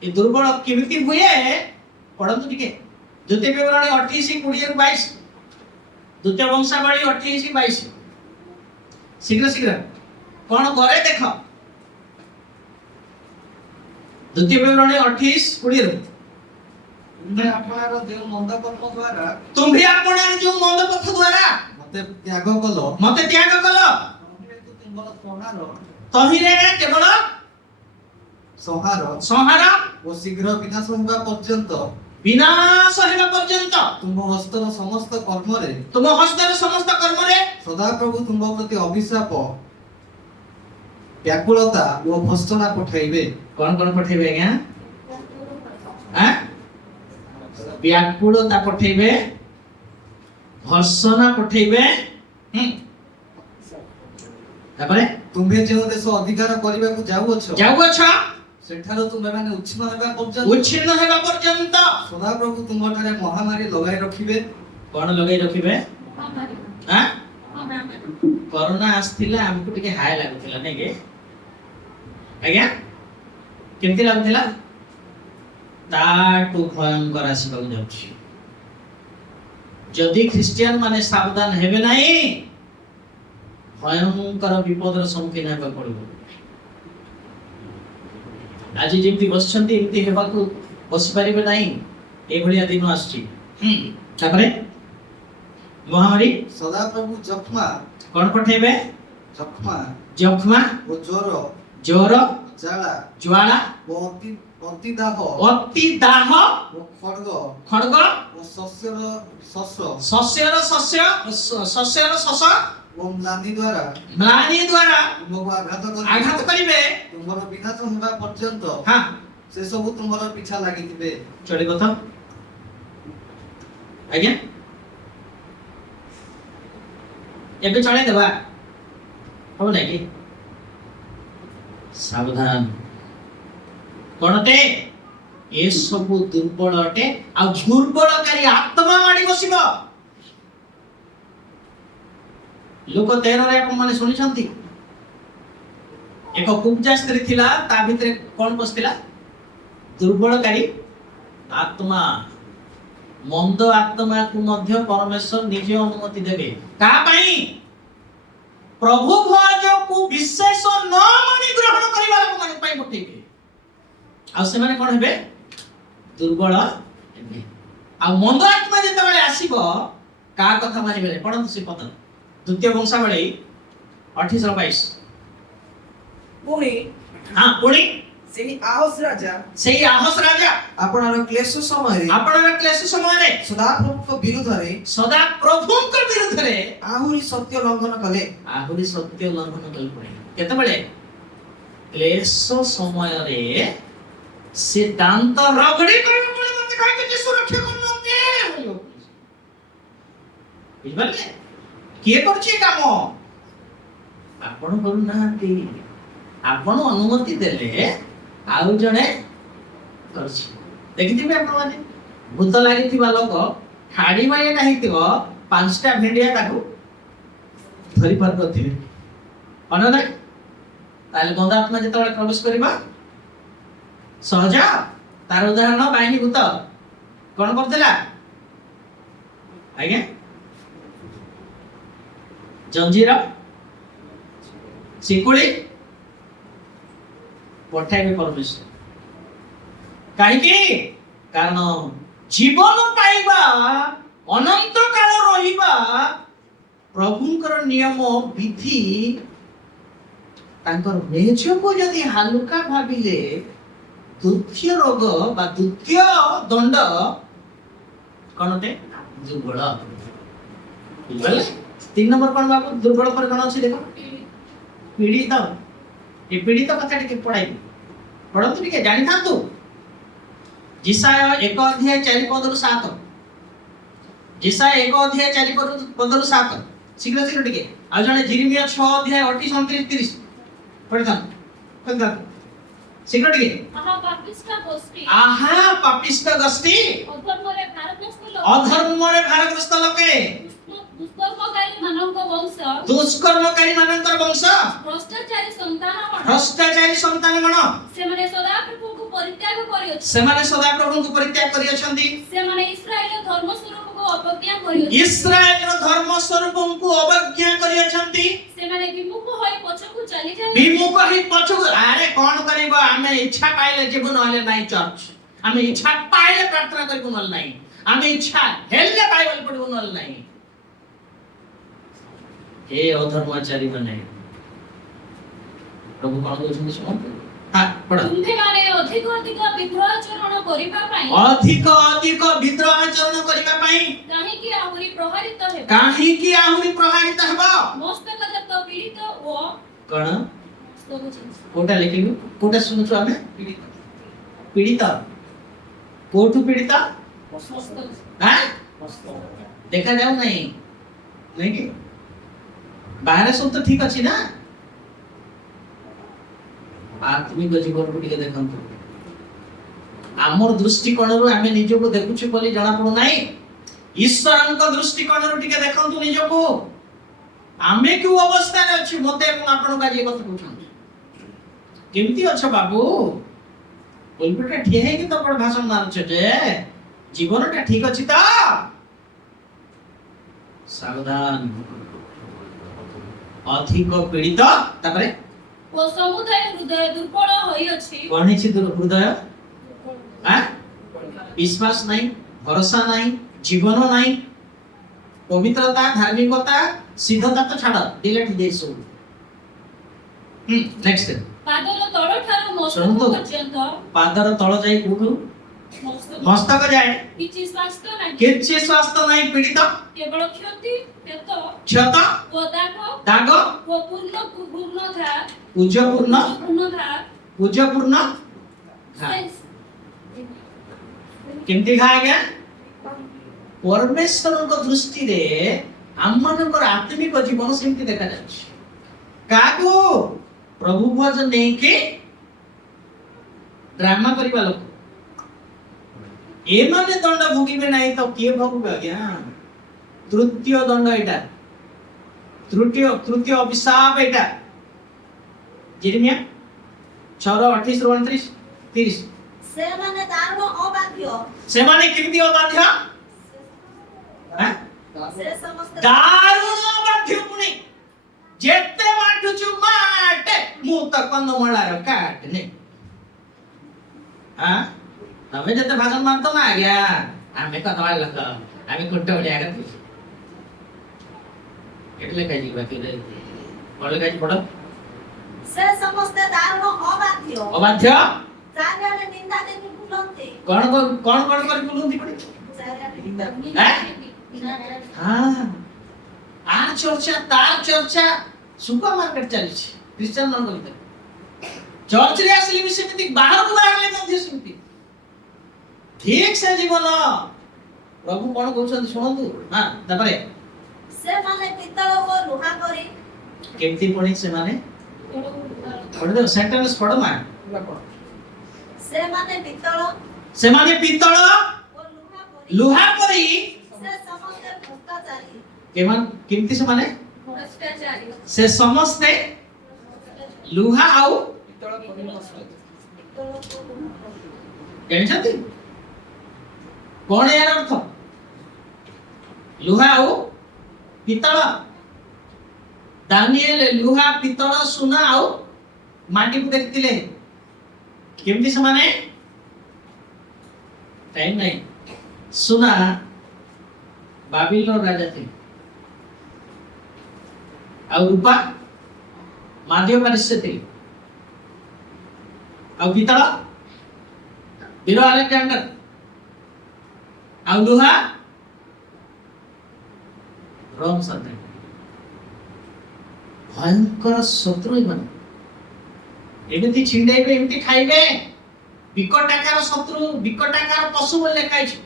ଏ ଦୁର୍ବଳ କେମିତି ହୁଏ ପଢନ୍ତୁ ଟିକେ ଦ୍ୱିତୀୟ ବିବରଣୀ 28:20-22 ଦ୍ୱିତୀୟ ବଂଶାବଳୀ 28:22 ଶୀଘ୍ର ଶୀଘ୍ର କଣ କରେ ଦେଖ ଦ୍ୱିତୀୟ ବିବରଣୀ 28:20 ତୁମ୍ଭେ ଆପଣାର ଯେଉଁ ମନ୍ଦ କର୍ମ ଦ୍ୱାରା ମତେ ତ୍ୟାଗ କଲ ତହିଁରେ କେବଳ ସଂହାର ସଂହାର ଓ ଶୀଘ୍ର ବିନାଶ ହେବା ପର୍ଯ୍ୟନ୍ତ विनाश हेबा पर्यंत तुम हस्तर समस्त कर्मरे तुम हस्तर समस्त कर्मरे सदाप्रभु तुम प्रति अभिशाप व्याकुलता ओ भर्त्सना पठाइबे। कौन कौन पठेबे आज्ञा हां व्याकुलता पठेबे भर्त्सना पठेबे तापरे तुम्हे जो देश अधिकार करिबाकु जाउअछ जाउअछ सेठारो तुमे माने उच्छिन्न हेबा पर्यंत उच्छिन्न हेबा पर्यंत सदाप्रभु तुम ठारे महामारी लगाई रखिबे। कौन लगाई रखिबे महामारी हां महामारी कोरोना आस्थिला हमको टिके हाय लागुथिला नै के आज्ञा केमति लागुथिला ताटू भयंकर आसीबाकु जाउछि जदि ख्रिस्टियन माने सावधान हेबे नाही भयंकर विपदर सम्मुखीन हेबा पड़िबो। आज जेमति बसछन्ति एमति हेबाकु बसि परिबे नाही ए भलिया दिन आछि तापरे महामारी सदाप्रभु जखमा कोन पठेबे जखमा जखमा ओ ज्वर जाला ज्वाला ओ अतिदाह अति दाह ओ खड्ग ओ शस्य शस्यर शस ओ म्लानि द्वारा तुमको तुमको आघात करिबे तुमर विनाश हेबा पर्यंत हां से सब तुमर पिछा लागिथिबे। चलिबो तो आज्ञा एबे चले देबा हो नै कि सावधान कोनटे ए सब दुर्बल अटे आ दुर्बलकारी आत्मा माडी बसिबो। लोक 13 रे आपण माने सुनि छंती एक कुब्जा स्त्री थिला ता भितरे कोन बसतिला दुर्बलकारी आत्मा मंद आत्मा को मध्य परमेश्वर निजे अनुमति देबे का पई प्रभु भज को विशेष न मानि ग्रहण करिबा लोक माने पई पठेबे आ से माने कोन हेबे दुर्बल हेबे आ मंद आत्मा जेते बेले आसीबो का कथा मानिबे पढंतु से पद द्वितीय वंशावली 28:22 पुणी हां पुणी सेही आहस राजा आपणार क्लेश समय रे सदाप्रभु को विरुद्ध रे सदा प्रभु को विरुद्ध रे आहुरी सत्य लंघन कले पड़े केते बेले क्लेश समय रे सिद्धांत रगड़ी कर पड़े मते काहे के सुरक्षा करनते बुझबले के करछि काम आपण करू नांती आपण अनुमति देले आउ जणे करछि देखिथिबे आपण माने भूत लागिथिबा लोक हाडी माय नाही थिबो पांचटा भेंडिया ताकू धरि पार करथिबे अन नाही ताले गंदा आत्मा जेतबे प्रवेश करिबा सहज तार उदाहरण बाइनी भूत कोन करथिला आज्ञा जंजीर सिकुड़ी पठाइबे परमेश्वर काहेकि कारण जीवन पाइबा अनंत काल रहिबा प्रभुंकर नियम विधि तांकर मेज को यदि हालुका भाबिले द्वितीय रोग बा द्वितीय दंड कोनते दुर्बल बुझले 3 नंबर कोन बाबू दुर्बल पर कोन अछि देखो पीड़ित ये पीड़ित कथा टिके पढ़ाई पढ़ंतु टिके जानि थांतु जिसाय 1 अध्याय 4 पदरु 7 जिसाय 1 अध्याय 4 पदरु 7 शीघ्र शीघ्र टिके आ जने जिरिमिया 6 अध्याय 28 29 30 पढ़ता शीघ्र टिके आहा पापिष्ट गोष्ठी अधर्मरे भारग्रस्त लोके दुष्कर्मकारी मानकर वंश भ्रष्टाचारी संतान गण सेमाने सदा प्रभु को परित्याग करियछन्ति सेमाने इस्राएल धर्म स्वरूप को अवज्ञा करियछन्ति सेमाने विमुख होई पछकु चली जाय विमुख होई पछकु अरे कोन करबो आमे इच्छा पाइले जीवन होले नाही चर्च आमे इच्छा पाइले प्रार्थना करबो नल नाही आमे इच्छा हेले बाइबल पढबो नल नाही हे अधर्माचारी माने प्रभु कोन कहउछन्ति सुन हां पढ़ो ତୁମ୍ଭେମାନେ ଅଧିକ ଅଧିକ ବିଦ୍ରୋହାଚରଣ କରିବା ପାଇଁ अधिक अधिक विद्रोह आचरण करिबा पई କାହିଁକି ଆହୁରି ପ୍ରହାରିତ ହେବ काहे की आहुरी प्रभावित हबो ମସ୍ତକଜାତ ପୀଡ଼ିତ ଓ कोन ସବୁ ଜିନିଷ कोटा लिखिबो कोटा सुनछु हमें पीड़ित कोठु पीड़ित ମସ୍ତକ हां देखा जाऊ नहीं नहीं कि बाहर सब तो ठीक अछि ना आत्मिक जीवन को टिके देखंतु आमर दृष्टिकोण रु आमे निजको देखुछु बोली जणा पडु नाही ईश्वरଙ୍କ दृष्टिकोण रु टिके देखंतु निजको आमे क्यों अवस्था रे अछि मते एवं आपण का जे कथा कहछन केमती अछ बाबू बोलबटा ठिया है कि तो बड़ भाषण मारछ जे जीवनटा ठीक अछि ता सावधान अधिक पीड़ित तापरे ଓ ସମୁଦାୟ ହୃଦୟ ଦୁର୍ବଳ ହୋଇଅଛି कोन हिछि हृदय हां विश्वास नहीं भरोसा नहीं जीवन नहीं पवित्रता धार्मिकता सिद्धता तो छाड़ डिलीट दे सो नेक्स्ट ପାଦର ତଳଠାରୁ ମସ୍ତକ ଶୁଣନ୍ତୁ। ପର୍ଯ୍ୟନ୍ତ पादर तळ जाई कोठु ମସ୍ତକ मस्तक जाए କିଛି ସ୍ୱାସ୍ଥ୍ୟ ନାହିଁ किछि स्वास्थ्य नहीं पीड़ित କେବଳ କ୍ଷତି ପେଟ क्षत ଓ ଦାଗ दाग ଓ ପୂର୍ଣ୍ଣ ଘା पूज्यपूर्ण ପୂର୍ଣ୍ଣ ଘା पूज्यपूर्ण केमती घा गया परमेश्वरଙ୍କ दृष्टि रे आम्मनकर आत्मिक जीवन सेमती देखा जाछि काको प्रभु भजन नहीं के ड्रामा करबा लोक ए माने दंड भोगिबे नहीं तो के भोगबे आज्ञा तृतीय दंड एटा तृतीय अभिशाप एटा जिरमिया 6:28 ରୁ 29 30 ସେମାନେ ଦାରୁଣ ଅବାଧ୍ୟ से माने केमती अबाध्य हैं ସେ ସମସ୍ତେ दारुण अबाध्य पुणी जेते माटुचु माटे मु त कंदमळार काटने हां तमे जेते भाषण मारतो ना आज्ञा आमे कतवाळ लोक आमे कुट्टे बडी आगत एटले काई बाकी रे पढले काई पढ ସେ ସମସ୍ତେ ଦାରୁଣ ଅବାଧ୍ୟ अबाध्य ଚାରିଆଡେ ନିନ୍ଦା ଦେଇ ବୁଲନ୍ତି कोन କରି बुलुंदी पडी ଚାରିଆଡେ हां आ चर्चा तार चर्चा सुपर मार्केट चली क्रिश्चियन मान भीतर चर्च रे असली भी सेमती बाहर को बाहर मध्ये सेमती ठीक से जीवन प्रभु कोन कहउछन सुनंतु हां तापरे ସେମାନେ ପିତ୍ତଳ ଓ ଲୁହା ପରି केमती पणी से माने पढे दे सेंटेंस पढ मा ସେମାନେ ପିତ୍ତଳ से माने पितळ ଓ ଲୁହା लुहा परी ପରି ସେ ସମସ୍ତେ ଭ୍ରଷ୍ଟାଚାରୀ केमन केमती से माने ଭ୍ରଷ୍ଟାଚାରୀ से समस्ते लुहा आउ ଜାଣିଛନ୍ତି କଣ ଏହାର ଅର୍ଥ ଲୁହା ଆଉ ପିତ୍ତଳ ଦାନିଏଲ ଲୁହା ପିତ୍ତଳ ସୁନା ଆଉ ମାଟିକୁ ଦେଖିଥିଲେ କେମିତି ସେମାନେ ଟାଇମ ନାହିଁ ସୁନା ବାବିଲର ରାଜା ଥିଲେ ଆଉ ରୂପା ମାଧ୍ୟ ପାରିଶ୍ୟ ଥିଲେ ଆଉ ପିତ୍ତଳ ବୀର ଆଲେକ୍ସାଣ୍ଡର ଆଉ ଲୁହା ରୋମ ସର୍ଦାର ଭୟଙ୍କର ଶତ୍ରୁ ଏମାନେ ଏମିତି ଛିଣ୍ଡେଇବେ ଏମିତି ଖାଇବେ ବିକଟାକାର ଶତ୍ରୁ ବିକଟାକାର ପଶୁ ବୋଲି ଲେଖା ହେଇଛି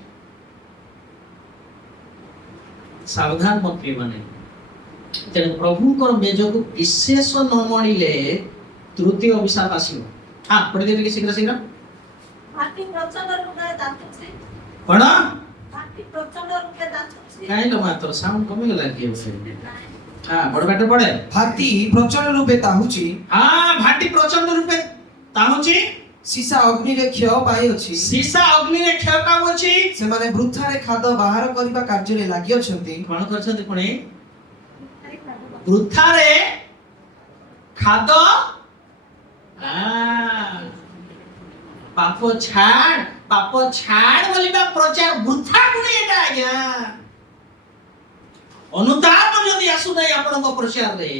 ସାବଧାନ ମୋ ପ୍ରିୟମାନେ ତେଣୁ ପ୍ରଭୁଙ୍କର ମେଜକୁ ବିଶେଷ ନ ମଣିଲେ ତୃତୀୟ ଅଭିଶାପ ଆସିବ ହଁ ପଢିଦେବେ କି ଶୀଘ୍ର ଶୀଘ୍ର ମାଟି ପ୍ରଚଣ୍ଡ ରୂପେ ଦାନ୍ତୁଛି କଣ ମାଟି ପ୍ରଚଣ୍ଡ ରୂପେ ଦାନ୍ତୁଛି କାହିଁ ଲୋ ମାତ୍ର ସାଉଣ୍ଡ କମିଗଲା କି ହଁ ବଡ ବାଟ ପଡେ ହାତୀ ପ୍ରଚଣ୍ଡ ରୂପେ ତାହୁଛି ହଁ ଭାଟି ପ୍ରଚଣ୍ଡ ରୂପେ ତାହୁଛି ସୀସା ଅଗ୍ନିରେ କ୍ଷୟ ପାଇଅଛି ସୀସା ଅଗ୍ନିରେ କ୍ଷୟ ପାଉଅଛି ସେମାନେ ବୃଥାରେ ଖାଦ୍ୟ ବାହାର କରିବା କାର୍ଯ୍ୟରେ ଲାଗିଅଛନ୍ତି କଣ କରିଛନ୍ତି ପୁଣି ବୃଥାରେ ଖାଦ ପାପ ଛାଡ ବୋଲିବା ପ୍ରଚାର ବୃଥା ପୁଣି ଏଟା ଆଜ୍ଞା ଅନୁତାପ ଯଦି ଆସୁନାହିଁ ଆପଣଙ୍କ ପ୍ରଚାରରେ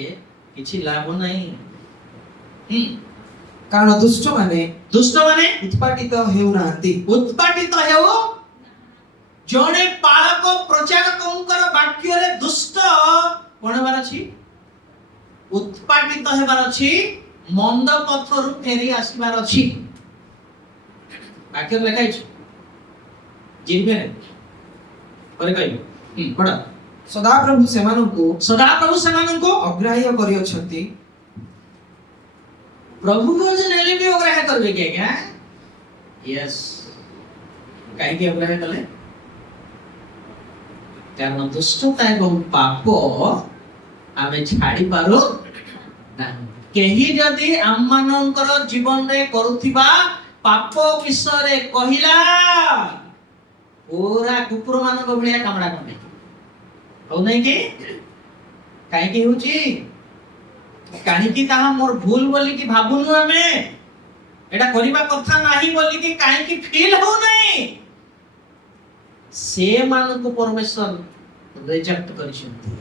କିଛି ଲାଭ ନାହିଁ କାରଣ ଦୁଷ୍ଟମାନେ ଦୁଷ୍ଟମାନେ ଉତ୍ପାଟିତ ହେଉନାହାନ୍ତି। ଉତ୍ପାଟିତ ହେଉ ଜଣେ ପାଳକ ପ୍ରଚାରକଙ୍କର ବାକ୍ୟରେ ଦୁଷ୍ଟ କଣ ହେବାର ଅଛି? ଉତ୍ପାଟିତ ହେବାର ଅଛି, ମନ୍ଦ ପଥରୁ ଫେରି ଆସିବାର ଅଛି। ବାକ୍ୟରେ ଲେଖା ହେଇଛି, ଯିବେ ପରେ କହିବ। ପଢ। ସଦାପ୍ରଭୁ ସେମାନଙ୍କୁ ଅଗ୍ରାହ୍ୟ କରିଅଛନ୍ତି। प्रभु को जो नेले भी अग्राह्य करबे के क्या? यस। काहे के अग्राह्य कले? कारण दुष्टता एवं पाप आमे छाड़ी पारो ना। केही जदी आम्मानंकर जीवन रे करूथिबा पाप विषय रे कहिला पूरा कुकुर मानक भलिया कामड़ा करने हो नहीं कि काहे के होची काहीकि ताहा मोर भूल बोली कि भाबुनु आमे एटा करिबा कथा नाही बोली कि काहीकि फील हो नहीं से मान को परमेश्वर रिजेक्ट करिसंती।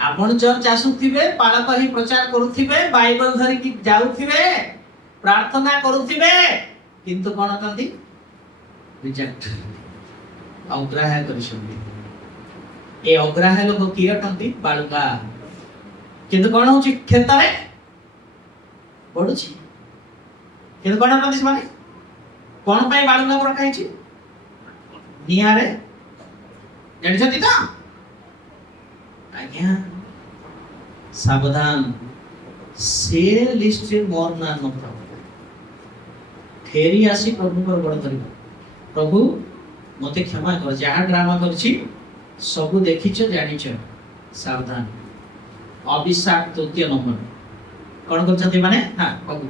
आपण चर्च आसुथिबे, पाळक ही प्रचार करूथिबे, बाइबल धरि कि जाउथिबे, प्रार्थना करूथिबे, किंतु कोन कंदी रिजेक्ट अग्राह्य करिसंती। ए अग्राह्य लोक किया कंदी बाळुका किंतु कौन होची खेत रे पडुची किंतु कौन पदिस माने कौन पाई बाळुंगा पर खाइची निया रे जानि छथि त आज्ञा सावधान से लिस्ट मोर ना न प्रभु फेरी आसी प्रभु पर बड़ करिब। प्रभु मते क्षमा कर, जहा ड्रामा करछि सब देखिछ जानिछ, सावधान। अभिशाप तृतीय नंबर कौन करछथि माने हां प्रभु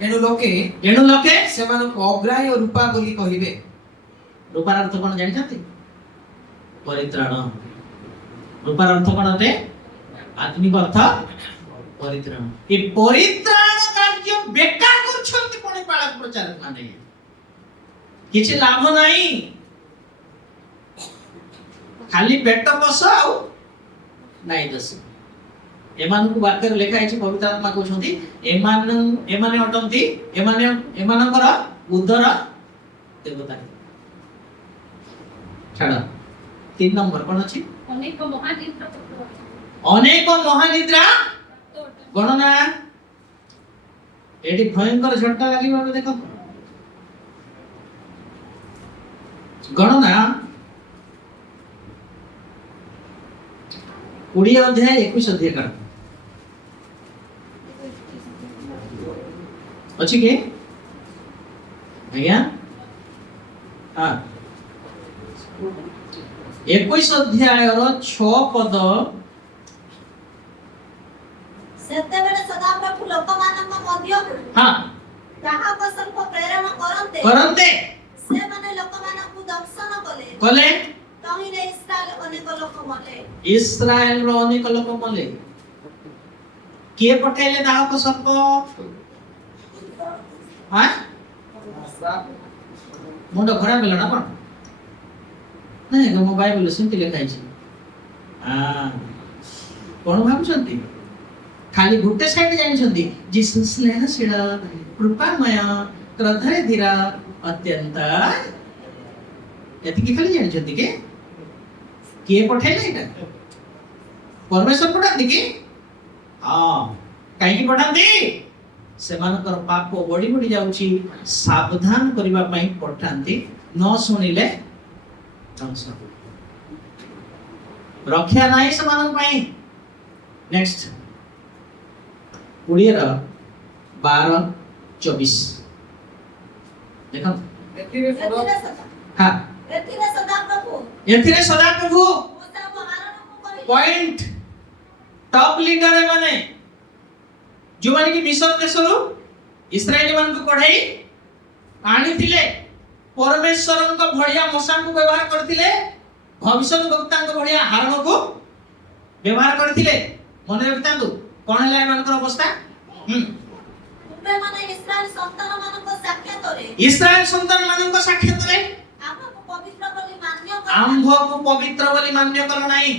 एणु लोके सेମାନଙ୍କୁ ଅଗ୍ରାହ୍ୟ ରୂପା ବୋଲି କହିବେ। रूपार अर्थ कौन जानि छथि? परित्राण। रूपार अर्थ कौन होते? आत्मिक अर्थ परित्राण। ए परित्राण कार्य बेकार करछथि कोने पाळक प्रचारक माने किछि लाभ नाही, खाली पेट बस आउ नाइ दस। एमानकु वाक्य लेखा है पवित्र आत्मा कहउछंती एमाने अटंती एमानकर उदर देवता। छाड़ा 3 नंबर कोन अछि? अनेक महानिद्रा गणना। एडी भयंकर झटका लागि बाबू देखो गणना 20 अध्याय 21 अध्याय का अछि के आज्ञा हां 21 अध्याय रो 6 पद ସେତେବେଳେ ସଦାପ୍ରଭୁ ଲୋକମାନଙ୍କ ମଧ୍ୟରୁ हां ଯାହାଙ୍କ ସହିତ ପ୍ରେରଣ करन्ते ସେମାନେ ଲୋକମାନଙ୍କୁ ଦର୍ଶନ କଲେ। कले ତହିଁରେ ଇସ୍ରାଏଲ ଅନେକ ଲୋକ ମଲେ। इस्राएल रो अनेक लोक मले। किए पठेले दाहक सर्प? हां मुंड खराब भेल ना पण नहीं गो बाइबल सुनति लिखाइ छै। हां कोन भाबुछंती खाली गुटे साइड जानिछंती जीसस स्नेहशील कृपामय क्रोधरे धीर अत्यंत एति की खाली जानिछंती के किए पठेले एटा परमेश्वर पठांती कि हां काहे की पठांती सेमानकर पाप बड़ी बड़ी जाउची सावधान करिबा पई पठांती न सुनिले ध्वंस रक्षा नाही सेमानक पई। नेक्स्ट 20 12 24 देखो ଏଥିରେ ସଦା हां ଏଥିରେ ସଦାପ୍ରଭୁ एथिरे सदा प्रभु ମୋସାକୁ ଆରମ୍ଭ କରି पॉइंट टॉप लीडर माने जो माने कि मिस्र देशरो इस्राएली मान को कढाई आनी थिले परमेश्वरन को भड़िया मोसा को व्यवहार करथिले, भविष्यत वक्ता को भड़िया हारण को व्यवहार करथिले। मन रखतांतु कोन हला मानकर अवस्था ତୁମେ ମାନେ ଇସ୍ରାଏଲ ସନ୍ତାନମାନଙ୍କ ସାକ୍ଷାତରେ इस्राएल संतान मानन को साक्षात रे ଆମକୁ ପବିତ୍ର ବୋଲି ମାନ୍ୟ କର। आंभ को पवित्र बोली मान्य कर नाही।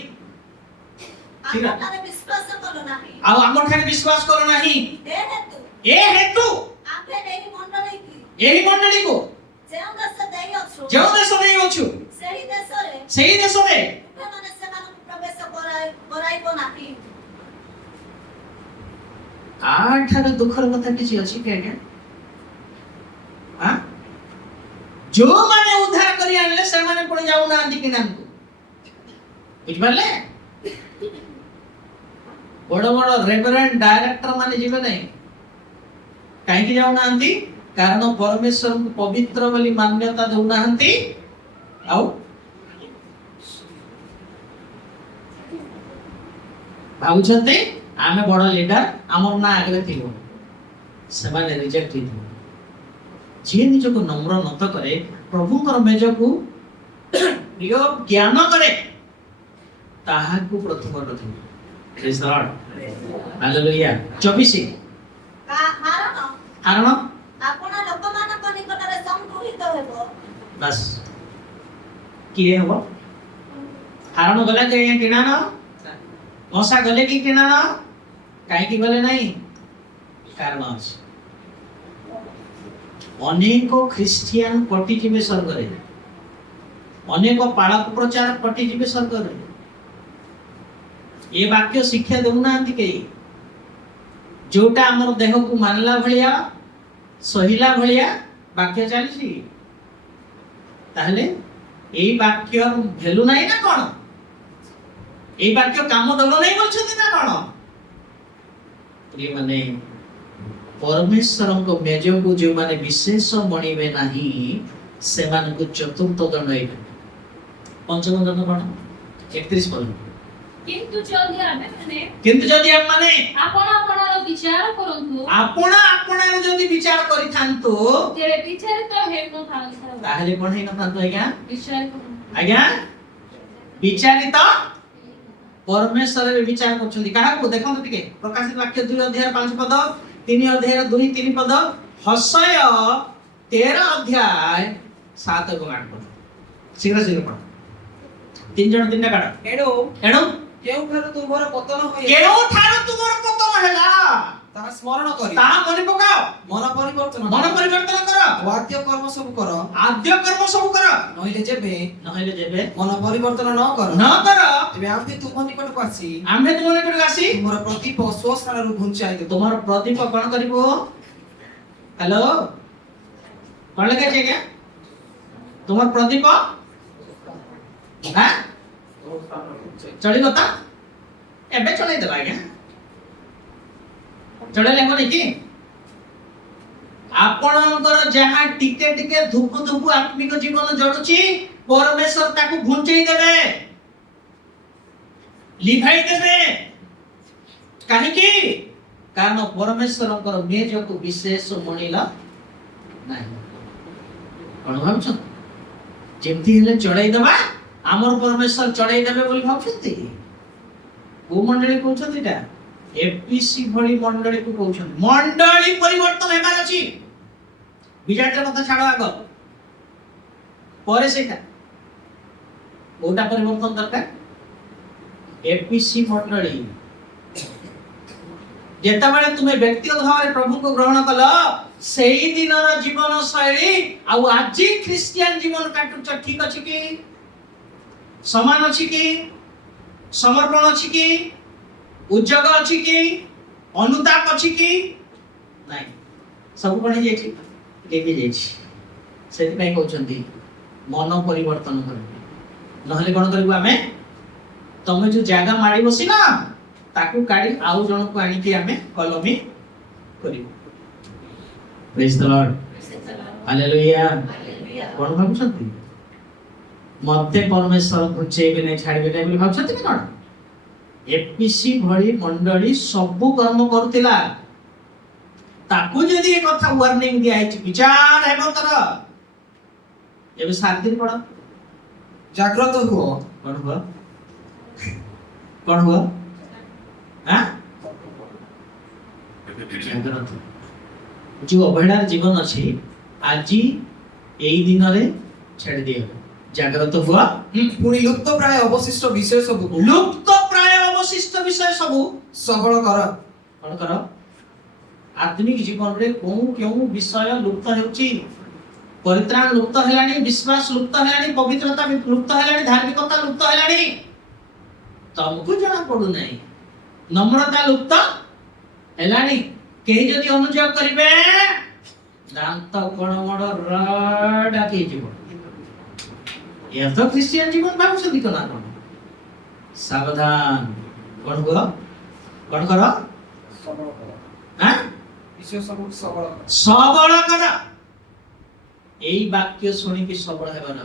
ठीक है। ଆମଠାରେ ବିଶ୍ୱାସ କଲ ନାହିଁ ଆଉ ଆମ ଠାରେ ବିଶ୍ୱାସ କରୁ ନାହିଁ ଏ ଏ ହେତୁ ଆମ୍ଭେ ଏହି ମଣ୍ଡଳୀକି ଏହି ମଣ୍ଡଳୀକୁ ଯେଉଁ ଦେଶ ଦେଇଅଛୁ ଯେଉଁ ଦେଶ ଦେଇଅଛୁ ସେହି ଦେଶରେ ସେହି ଦେଶରେ ତୁମେମାନେ ସେମାନଙ୍କୁ ପ୍ରବେଶ କରାଇବ ନାହିଁ ଆଠାରୁ ଦୁଃଖର କଥା କିଛି ଅଛି କି ଆଜ୍ଞା? ଯୋଉମାନେ ଉଦ୍ଧାର କରି ଆଣିଲେ ସେମାନେ ପୁଣି ଯାଉନାହାନ୍ତି କିଣାଙ୍କୁ, ବୁଝିପାରିଲେ? ବଡ ବଡ ରେଭରେଣ୍ଡ ଡାଇରେକ୍ଟର ମାନେ ଯିବେ ନାହିଁ, କାହିଁକି ଯାଉନାହାନ୍ତି? କାରଣ ପରମେଶ୍ୱରଙ୍କୁ ପବିତ୍ର ବୋଲି ମାନ୍ୟତା ଦେଉନାହାନ୍ତି। ଆଉ ଭାବୁଛନ୍ତି ଆମେ ବଡ ଲିଡର, ଆମର ନା ଆଗରେ ଥିବ, ସେମାନେ ରିଜେକ୍ଟ ହେଇଥିବ। ଯିଏ ନିଜକୁ ନମ୍ର ନତ କରେ, ପ୍ରଭୁଙ୍କର ମେଜକୁ ପ୍ରିୟ ଜ୍ଞାନ କରେ, ତାହାକୁ ପ୍ରଥମ ରଖିବ। ପ୍ରେଜ୍ ଦ ଲର୍ଡ, ହାଲେଲୁୟା। 24 କାରଣ ଆପଣ ଲୋକମାନଙ୍କ ନିକଟରେ ସଂଗୃହୀତ ହେବ ବାସ୍ କିଏ ହବ? ହାରଣ ଗଲା କି କିଣା ନ ମଶା ଗଲେ କି କିଣା ନ, କାହିଁକି ଗଲେ ନାହିଁ? କାରଣ ଅଛି। ଅନେକ ଖ୍ରୀଷ୍ଟିଆନ ପଟିଯିବେ ସ୍ୱର୍ଗରେ, ଅନେକ ପାଳକ ପ୍ରଚାର ପଟିଯିବେ ସ୍ୱର୍ଗରେ। ଏ ବାକ୍ୟ ଶିକ୍ଷା ଦେଉନାହାନ୍ତି କେହି। ଯୋଉଟା ଆମର ଦେହକୁ ମାନିଲା ଭଳିଆ ସହିଲା ଭଳିଆ ବାକ୍ୟ ଚାଲିଛି, ତାହେଲେ ଏଇ ବାକ୍ୟର ଭ୍ୟାଲୁ ନାହିଁ ନା କଣ? ଏଇ ବାକ୍ୟ କାମ ଦବ ନାହିଁ ବୋଲଛନ୍ତି ନା କଣ? ପ୍ରିୟମାନେ, ପରମେଶ୍ୱରଙ୍କ ମେଜକୁ ଯେଉଁମାନେ ବିଶେଷ ମଣିବେ ନାହିଁ, ସେମାନଙ୍କୁ ଚତୁର୍ଥ ଦଣ୍ଡ ହେଇବେ। ପଞ୍ଚମ ଦଣ୍ଡ କଣ? 31 ପଦ। କିନ୍ତୁ ଯଦି ଆମେମାନେ ଆପଣ ଆପଣାର ଯଦି ବିଚାର କରିଥାନ୍ତୁ, ତେବେ ବିଚାରିତ ହେଉନଥାନ୍ତୁ। ତାହେଲେ କଣ ହେଇନଥାନ୍ତୁ ଆଜ୍ଞା? ବିଚାରିତ ଆଜ୍ଞା ବିଚାରିତ। ପରମେଶ୍ୱର ବିଚାର କରୁଛନ୍ତି କାହାକୁ? ଦେଖନ୍ତୁ ଟିକେ ପ୍ରକାଶିତ ବାକ୍ୟ 2 ଅଧ୍ୟାୟ 5 ପଦ, 3 ଅଧ୍ୟାୟ 2-3 ପଦ, ହୋଶେୟ 13 ଅଧ୍ୟାୟ 7 ଏବଂ 8 ପଦ। ଶୀଘ୍ର ଶୀଘ୍ର ପଢ, 3 ଜଣ 3ଟା କାଢ। ଏଣୁ କେଉଁଠାରୁ ତୁମର ପତନ ହୋଇଛି, କେଉଁଠାରୁ ତୁମର ପତନ ହେଲା ତାହା ସ୍ମରଣ କରି ତାହା ମନେ ପକାଅ, ମନ ପରିବର୍ତ୍ତନ ମନ ପରିବର୍ତ୍ତନ କର, ଆଦ୍ୟ କର୍ମ ସବୁ କର, ଆଦ୍ୟ କର୍ମ ସବୁ କର। ନହେଲେ ଯେବେ ମନ ପରିବର୍ତ୍ତନ ନ କର ତେବେ ଆମ୍ଭେ ତୁମ ନିକଟକୁ ଆସି ଆମ୍ଭେ ତୁମ ନିକଟକୁ ଆସି ତୁମର ପ୍ରଦୀପ ସ୍ୱସ୍ଥାନରୁ ଘୁଞ୍ଚାଇ ଦେବୁ। ତୁମର ପ୍ରଦୀପ କଣ କରିବୁ? ହ୍ୟାଲୋ, କଣ ଲେଖା ଅଛି ଆଜ୍ଞା? ତୁମର ପ୍ରଦୀପ ଚଳିବ ତ? ଏବେ ଚଳେଇଦେବା ଆଜ୍ଞା, ଚଳେଇଲେ ହବନି କି? ଆପଣଙ୍କର ଯାହା ଟିକେ ଟିକେ ଧୂପ ଧୂପ ଆତ୍ମିକ ଜୀବନ ଜଳୁଛି, ପରମେଶ୍ୱର ତାକୁ ଘୁଞ୍ଚେଇ ଦେବେ, ଲିଭାଇ ଦେବେ। କାହିଁକି? କାରଣ ପରମେଶ୍ୱରଙ୍କର ମେଜକୁ ବିଶେଷ ମଣିଲା ନାହିଁ। କଣ ଭାବୁଛନ୍ତି? ଯେମିତି ହେଲେ ଚଢେଇ ଦେବା, ଆମର ପରମେଶ୍ୱର ଚଢେଇ ଦେବେ ବୋଲି ଭାବୁଛନ୍ତି? କୋଉ ମଣ୍ଡଳୀ କହୁଛନ୍ତି ଏଟା? ଏପିସି ଭଳି ମଣ୍ଡଳୀକୁ କହୁଛନ୍ତି। ମଣ୍ଡଳୀ ପରିବର୍ତ୍ତନ ହେବାର ଅଛି। ବିଜାତୀୟ କଥା ଛାଡ, ଆଗ ପରେ ସେଇଟା କୋଉଟା ପରିବର୍ତ୍ତନ ଦରକାର? ଏପିସି ମଣ୍ଡଳୀ। ଯେତେବେଳେ ତୁମେ ବ୍ୟକ୍ତିଗତ ଭାବରେ ପ୍ରଭୁଙ୍କୁ ଗ୍ରହଣ କଲ, ସେଇ ଦିନର ଜୀବନ ଶୈଳୀ ଆଉ ଆଜି ଖ୍ରୀଷ୍ଟିଆନ ଜୀବନ କାଟୁଛ, ଠିକ ଅଛି କି? ସମାନ ଅଛି କି? ସମର୍ପଣ ଅଛି କି? ଉଦ୍ଯୋଗ ଅଛି କି? ଅନୁତାପ ଅଛି କି? ନାଇଁ, ସବୁ କଣ ହେଇଯାଇଛି? ଲେଖି ଯାଇଛି। ସେଥିପାଇଁ କହୁଛନ୍ତି ମନ ପରିବର୍ତ୍ତନ କରିବେ, ନହେଲେ କଣ କରିବୁ ଆମେ? ତମେ ଯୋଉ ଜାଗା ମାଡ଼ି ବସିନା, ତାକୁ କାଢି ଆଉ ଜଣକୁ ଆଣିକି ଆମେ କଲମୀ କରିବୁ। ପ୍ରେଜ୍ ଦ ଲର୍ଡ, ହାଲେଲୁୟା। କଣ ଭାବୁଛନ୍ତି? ମତେ ପରମେଶ୍ୱର ଘୁଞ୍ଚେଇବେ ନାହିଁ, ଛାଡ଼ିବେ ନାହିଁ ବୋଲି ଭାବୁଛନ୍ତି କି କଣ? ଏପିସି ଭଳି ମଣ୍ଡଳୀ ସବୁ କର୍ମ କରୁଥିଲା, ତାକୁ ଯଦି ଏ କଥା ୱାର୍ନିଂ ଦିଆହେଇଛି, ବିଚାର ହେବ ତର। ଏବେ 7 ଦିନ ପଢ, ଜାଗ୍ରତ ହୁଅ। କଣ ହୁଅ? କଣ ହୁଅ? ଯୋଉ ଅବହେଳାର ଜୀବନ ଅଛି, ଆଜି ଏଇ ଦିନରେ ଛାଡ଼ି ଦିଅ। ଜାଗ୍ରତ ହୁଅ। ପୁଣି ଲୁପ୍ତ ପ୍ରାୟ ଅବଶିଷ୍ଟ ବିଷୟ ସବୁ ଲୁପ୍ତ ପ୍ରାୟ ଅବଶିଷ୍ଟ विषय सबु सबल कर कौन कर आधुनिक जीवन रे कोन केउ विषय लुप्त हेउची परित्राण लुप्त हेलानी विश्वास लुप्त हेलानी पवित्रता लुप्त हेलानी धार्मिकता लुप्त हेलानी तुमको जना पडु नाही नम्रता लुप्त हेलानी केही जदि अनुजोग करिवे दांत कोणमड रडा के जीवन ये तो क्रिश्चियन जीवन भावुछथि कोना कोन सावधान कोन करो सबल कर हां ईश्वर सब सबल कर सबल कर एई वाक्य सुनि कि सबल हेबार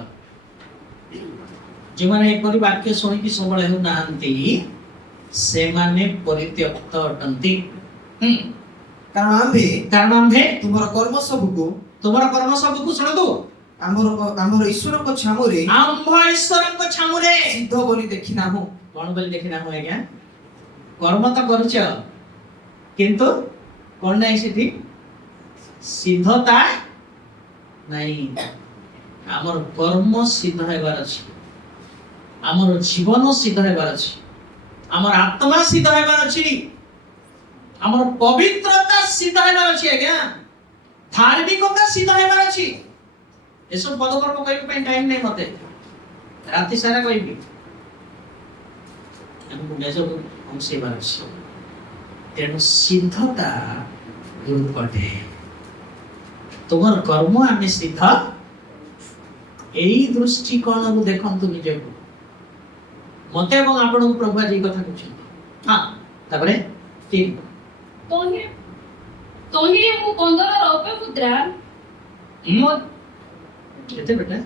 जे माने एपरि वाक्य सुनि कि सबल हेउ नाहंती से माने परित्यक्त अटंती कारण आम्भे तुमर कर्म सबको शुणतु आमर ईश्वर को छामुरे आम्भ ईश्वर को छामुरे सिद्ध बोली देखि नाहु कोन बोली देखि नाहु आज्ञा कर्म तो करछ किंतु कोन नाही सिद्धि सिद्धता नाही आमर कर्म सिद्ध हेबार अछि आमर जीवन सिद्ध हेबार अछि आमर आत्मा सिद्ध हेबार अछि आमर पवित्रता सिद्ध हेबार अछि आज्ञा धार्मिकता सिद्ध हेबार अछि एसो पदकर्म कहि पे टाइम नै मते राति सारा कहिबी हमको नेजो हमसे हेबार अछि तेणु सिद्धता गुरुपटे तुमर कर्म आमे सिद्ध एई दृष्टिकोण को देखंतु निजको मते এবং आपन प्रभु जी कथा कहछन हां तापरे 3 तोहिरे मु 15 रौप्य मुद्रा केते बेटा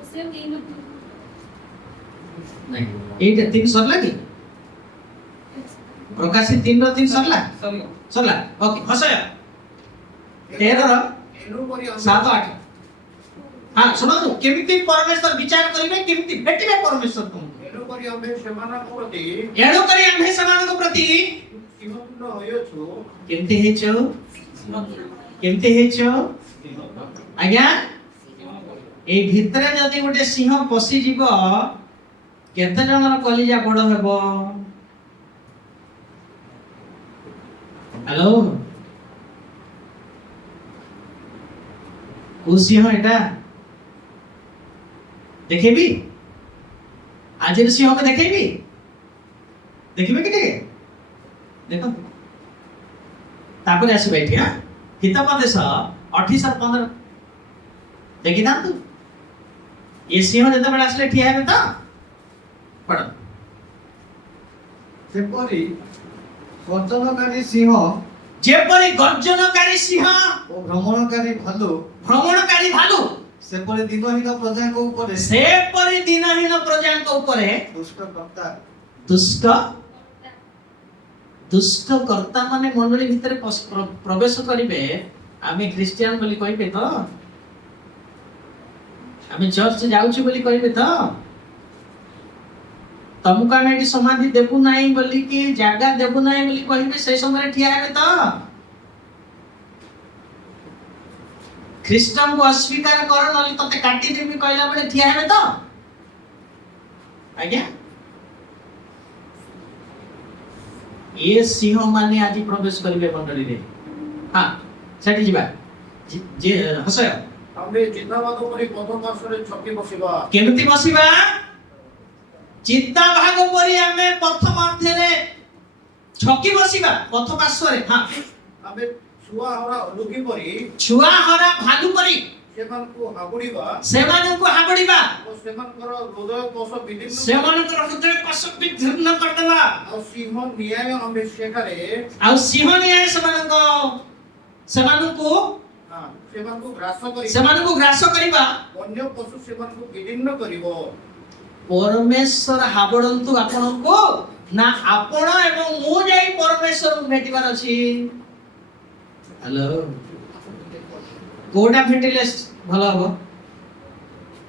उसे तीन नहीं एटा 3 सरला की प्रकाशित 3 रो 3 सरला सरला ओके हसय 13 रो 7 8 हां सुनो तो केमिति परमेश्वर विचार करिवे केमिति भेटिबे परमेश्वर तुमको एनु करी आम्भे सेमानक प्रति सिंहपूर्ण होयछु केमते हेचो आज्ञा ए भितरे जदि गोटे सिंह पसी जीव केते जनर कलिजा बड़ हेबो हेलो को सिंह एटा देखेबी आज सिंह के देखेबी देखिबे कि देखो तापर आसी बैठी हां हितपदेश 28 और 15 देखि ना तू ये सिंह जते बेला आसले ठिया हेबे त पड़ सेपरी गर्जनकारी सिंह जेपरि गर्जनकारी सिंह ओ भ्रमणकारी भालू सेपरी दिनहीन प्रजाଙ୍କ ଉପରେ दुष्ट कर्ता माने मंडली भितर प्रवेश करिवे आमे क्रिश्चियन बोली कहिबे तो आमे चर्च जाउछु बोली कहिबे तो तमको आमे एटी समाधि देबु नाही बोली कि जागा देबु नाही बोली कहिबे से समय ठिया हेबे तो ख्रीष्टन को अस्वीकार कर नली तते काटी देबी कहला बळे ठिया हेबे तो आज्ञा ये सिंह माने आज प्रवेश करिवे मंडली रे हां सेठी जिबा जे हसय आम्भे चित्ताभाग परि पथ पार्श्वरे छकी बसिबा केमिति बसिबा चित्ताभाग परि आमे पथ मध्य रे छकी बसिबा पथ पार्श्वरे हां आम्भे छुआ हरा भालू परि सेमानकु हाबुडीबा ओ सेमानकर हृदय कोष विदीर्ण करदेबा आ सिंह न्याय आम्भे सेकारे आ सिंह न्याय सेमानकु हां सेमानकु ग्रास करिबा अन्य पशु सेमानकु विदीर्ण करिवो परमेश्वर हाबडंतु आपनको ना आपण एवं मु जाई परमेश्वर भेटिबार अछि हेलो कोडा भेटिले भलो हो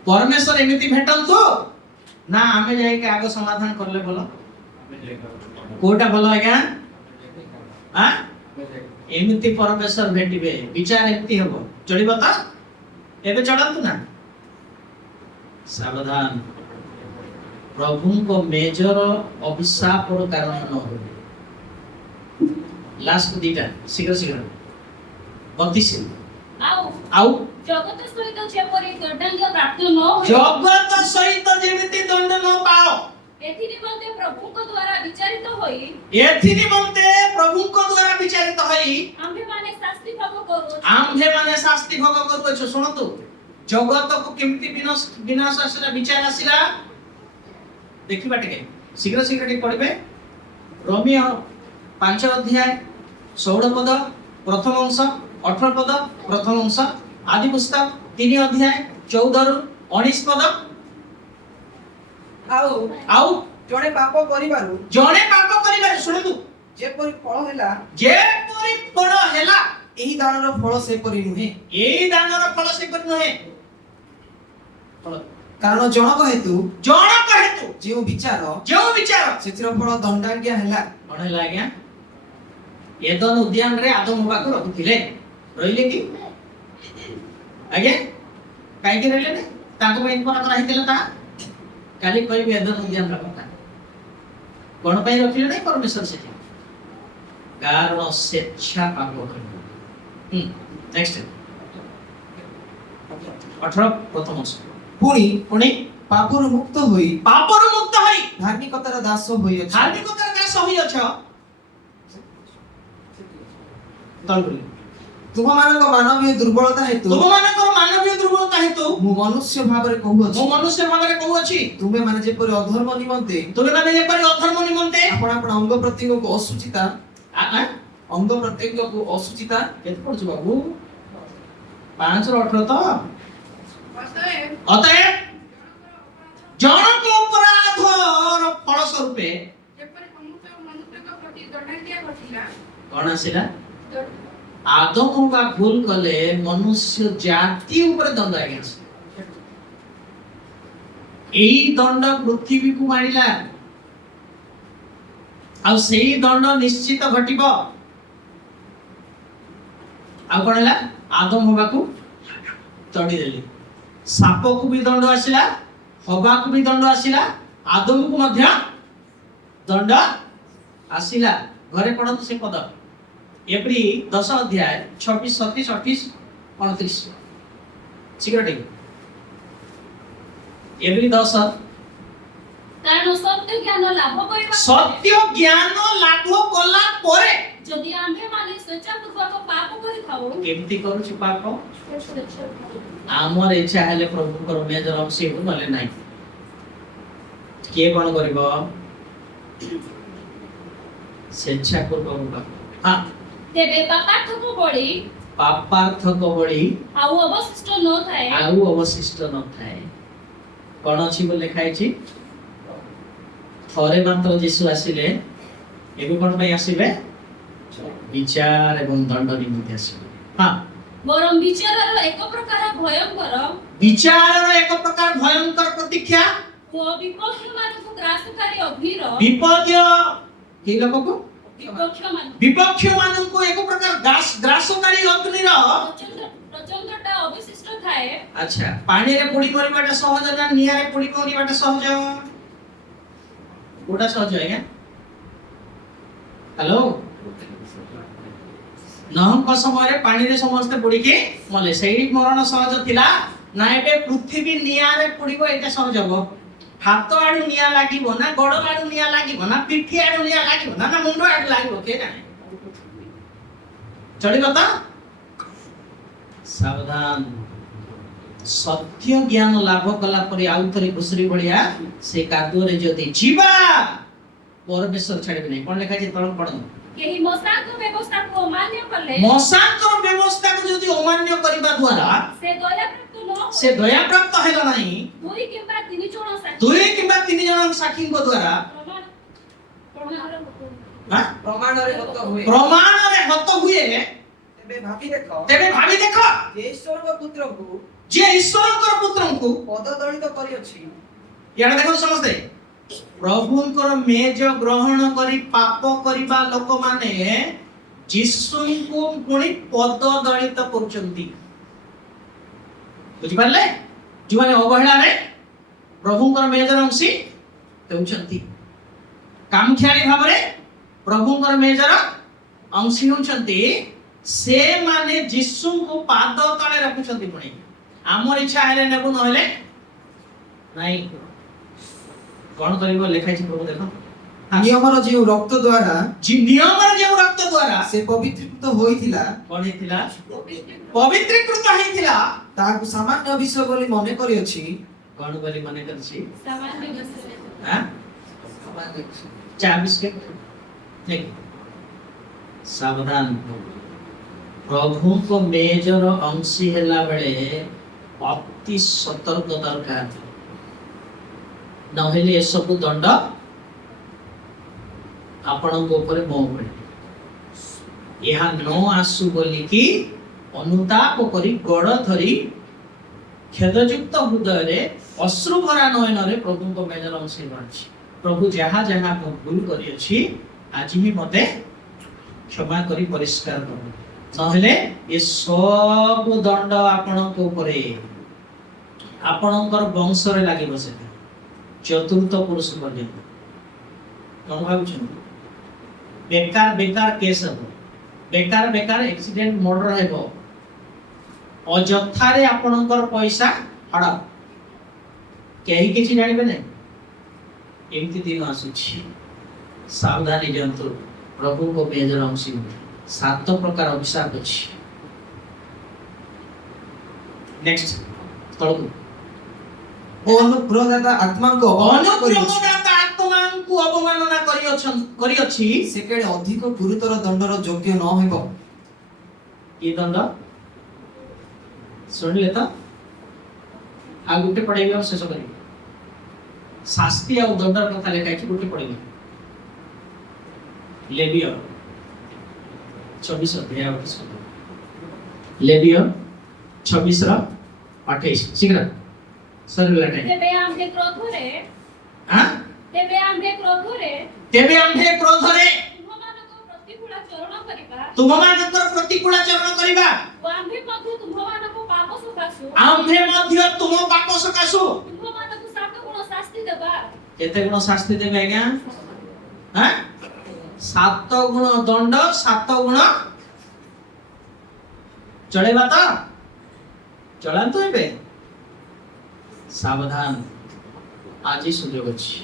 परमेश्वर एमिति भेटंतु ना आमे जाई के आगो समाधान करले भलो कोडा भलो आज्ञा हां एमिति परमेश्वर भेटिबे विचार एमिति हबो चढ़िबो त एबे चढ़ंतु ना सावधान प्रभु को मेजर अभिशाप और कारण न हो। लास्ट दीटा शीघ्र शीघ्र 32 आउ जगत सहित जेपरि दंडांग प्राप्त न हो जगत सहित जेमिति दंड न पाओ एथि निमंते प्रभु को द्वारा विचारित होई एथि निमंते प्रभु को द्वारा विचारित होई आम्भे माने शास्ति भोग करू आम्भे माने शास्ति भोग करतो छ। सुनतु जगत को केमिति विनाश आसिला विचार आसिला देखिबा टिके शीघ्र शीघ्र टिके पढिबे। रोमियो 5 अध्याय 16 पद प्रथम अंश 18 पद प्रथम अंश आदि पुस्तक 3 अध्याय 14 रु 19 पद आउ जणे पाप करिबारु सुनतु जेपरि फल हेला जेपरि फल हेला एही दानर फल सेपरि नुहे एही दानर फल सेपरि नुहे कारण जनक हेतु जो विचार सेतिर फल दंडांग्य हेला कोन हेला आज्ञा एदन उद्यान रे आदम होबा को रखिले रहिले कि आगे काई के रहिले ने ताको में इनपर करा हितेला ता काली कहबे एदन उद्यान रा कथा कोन पई रखिले नै परमेश्वर से कारण स्वेच्छा पाप करबो। नेक्स्ट 18 प्रथम अंश पुणी पापर मुक्त होई धार्मिकतार दास होई अछि तलबुली तुम मानक मानवीय दुर्बलता हेतु मु मनुष्य भाबरे कहू अछि तुमे माने जेपरि अधर्म निमंते आपण आपण अंग प्रत्यंग को असुचिता केते पढछु बाबू 5 रो 18 तो अतएव जनक अपराधर फल स्वरूपे कौन आसिला आदम बा भूल कले मनुष्य जाति ऊपर दंड आगे एई दंड पृथ्वी को मारिला आ सेई दंड निश्चित घटिबो आ कोन हला आदम होबा को तड़ी देली साप को भी दंड आसिला हवा को भी दंड आसिला आदम को मध्य दंड आसिला घरे पढत से पद एप्री 10 अध्याय 26 27 28 29 शीघ्र ठीक एप्री 10 कारण सत्य ज्ञान लाभ कला परे जदि आम्भे माने स्वेच्छापूर्वक पाप करि खाओ केमती करू छि पाप आमर इच्छा हेले प्रभु कर मेजर अंश हो नले नाही के कोन करबो स्वेच्छापूर्वक हां तेबे पापार्थ को बड़ी आउ अवशिष्ट न थाए कोन अछि बोले खाइ छि थरे मात्र यीशु आसिले एबे कोन पई आसीबे विचार एवं दंड निमित्त आसीबे हां बरम विचारर एक प्रकार भयंकर प्रतीक्षा तो विपक्ष मानकु ग्रासकारी अभिर विपद्य के लोक को विपक्ष मानकु एक प्रकार ग्रासकारी अग्निर प्रचंडता अवशिष्ट थाए। अच्छा पानी रे पुडी करबाटा सहज ना निया रे पुडी करबाटा सहज कोटा सहज है क्या हेलो नहंक समय पानी रे समस्त बुड़ी के मले सेही मरण सहज थिला ना एबे पृथ्वी निया रे पुडीबो एटा सहज हो हाथ आडू निया लागिबो ना गोड़ आडू निया लागिबो ना पिठी आडू निया लागिबो ना मुंडो आडू लागिबो के जाने चली बता सावधान सत्य ज्ञान लाभ कला परे आउतरी घुसरी बढिया से कादो रे जदी जीवा परमेश्वर छाड़बे नै कोन लेखा छै तळम पढन केही मसांक व्यवस्था को अमान्य करले मसांक व्यवस्था को जदी अमान्य करबा द्वारा से दया प्राप्त हैला नाही दुई किंबा तीन जन साक्षी को द्वारा प्रमाण रे हत हुए तेबे भाबी देखो जे ईश्वर पुत्र को पद दलित करी अछि याडा देखो समझते प्रभुंकर मेज ग्रहण करी पाप करिबा लोक माने यीशु को पुणी पद दलित करूचंती बुझि पाले जो माने अवहेला रे प्रभुंकर मेज रंसी ହେଉଛନ୍ତି। କାମଖ୍ୟାଳି ଭାବରେ ପ୍ରଭୁଙ୍କର ମେଜର ଅଂଶୀ ହେଉଛନ୍ତି ସେମାନେ ଯୀଶୁଙ୍କୁ ପାଦ ତଳେ ରଖୁଛନ୍ତି। ପୁଣି ଆମର ଇଚ୍ଛା ହେଲେ ନେବୁ, ନହେଲେ ନାଇଁ। କଣ କରିବ ଲେଖାଇଛି ପ୍ରଭୁ ଦେଖ। ନିୟମର ଯେଉଁ ରକ୍ତ ଦ୍ୱାରା ନିୟମର ଯେଉଁ ରକ୍ତ ଦ୍ୱାରା ସେ ପବିତ୍ରୀକୃତ ହୋଇଥିଲା, କଣ ହେଇଥିଲା? ପବିତ୍ରୀକୃତ ହେଇଥିଲା। ତାହାକୁ ସାମାନ୍ୟ ବିଷୟ ବୋଲି ମନେ କରିଅଛି। କଣ ବୋଲି ମନେ କରିଛି? ସାମାନ୍ୟ ବିଷୟ। ହାଁ? ଚା ବିସ୍କେଟ ଠିକ। ସାବଧାନ, ପ୍ରଭୁଙ୍କ ମେଜର ଅଂଶୀ ହେଲା ବେଳେ ଅତି ସତର୍କ ଦରକାର, ନହେଲେ ଏସବୁ ଦଣ୍ଡ ଆପଣଙ୍କ ଉପରେ ମୋ ଉପରେ। ଏହା ନ ଆସୁ ବୋଲିକି ଅନୁତାପ କରି ଗୋଡ଼ ଧରି ଖେଦଯୁକ୍ତ ହୃଦୟରେ ଅଶ୍ରୁଭରା ନୟନରେ ପ୍ରଭୁଙ୍କ ମେଜର ଅଂଶୀ ବାଢୁଛି। ପ୍ରଭୁ ଯାହା ଯାହା ମୁଁ ଭୁଲ କରିଅଛି ଆଜି ହିଁ ମତେ କ୍ଷମା କରି ପରିଷ୍କାର କର, ନହେଲେ ଏ ସବୁ ଦଣ୍ଡ ଆପଣଙ୍କ ଉପରେ, ଆପଣଙ୍କର ବଂଶରେ ଲାଗିବ। ସେଟା ଚତୁର୍ଥ ପୁରୁଷ ପର୍ଯ୍ୟନ୍ତ। କଣ ଭାବୁଛନ୍ତି? ବେକାର ବେକାର କେସ୍ ହେବ, ବେକାର ବେକାର ଆକ୍ସିଡେଣ୍ଟ ମର୍ଡର ହେବ, ଅଯଥାରେ ଆପଣଙ୍କର ପଇସା ହଡପ, କେହି କିଛି ଜାଣିବେ ନାହିଁ। ଏମିତି ଦିନ ଆସୁଛି। ସାବଧାନ ହେଇଯାନ୍ତୁ। ପ୍ରଭୁଙ୍କ ମେଜର ଅଂଶୀ 7 ପ୍ରକାର ଅଭିଶାପ ଅଛି। ନେକ୍ସଟ ତଳକୁ। ଅନୁଗ୍ରହଦାତା ଆତ୍ମାଙ୍କ ଅନୁଗ୍ରହଦାତା ଆତ୍ମାଙ୍କୁ ଅବମାନନା କରିଅଛି। ସେ କେଡ଼େ ଅଧିକ ଗୁରୁତର ଦଣ୍ଡର ଯୋଗ୍ୟ ନ ହେବ। କି ଦଣ୍ଡ ଶୁଣିଲେ ତ? ଆଉ ଗୋଟେ ପଢେଇବି, ଆଉ ଶେଷ କରିବି। ଶାସ୍ତି ଆଉ ଦଣ୍ଡର କଥା ଲେଖା ହେଇଛି, ଗୋଟେ ପଢେଇବି। ଲେବିୟ 24 ଅଧ୍ୟାୟ 28। ଲେବିୟ 24:28। ଶୀଘ୍ର ସରିଲା ଟାଇମ୍। ତେବେ ଆମ୍ଭେ କ୍ରୋଧରେ ହାଁ? ତେବେ ଆମ୍ଭେ କ୍ରୋଧରେ ତୁମମାନଙ୍କର ପ୍ରତିକୂଳାଚରଣ କରିବା। ଆମ୍ଭେ ମଧ୍ୟ ତୁମ ପାପ ସକାଶୁ ତୁମମାନଙ୍କୁ 7 ଗୁଣ ଶାସ୍ତି ଦେବା। କେତେ ଗୁଣ ଶାସ୍ତି ଦେବେ ଆଜ୍ଞା? ହାଁ? 7 ଗୁଣ ଦଣ୍ଡ, 7 ଗୁଣ ଚଳେଇବା ତ? ଚଳାନ୍ତୁ ଏବେ। ସାବଧାନ, ଆଜି ସୁଯୋଗ ଅଛି।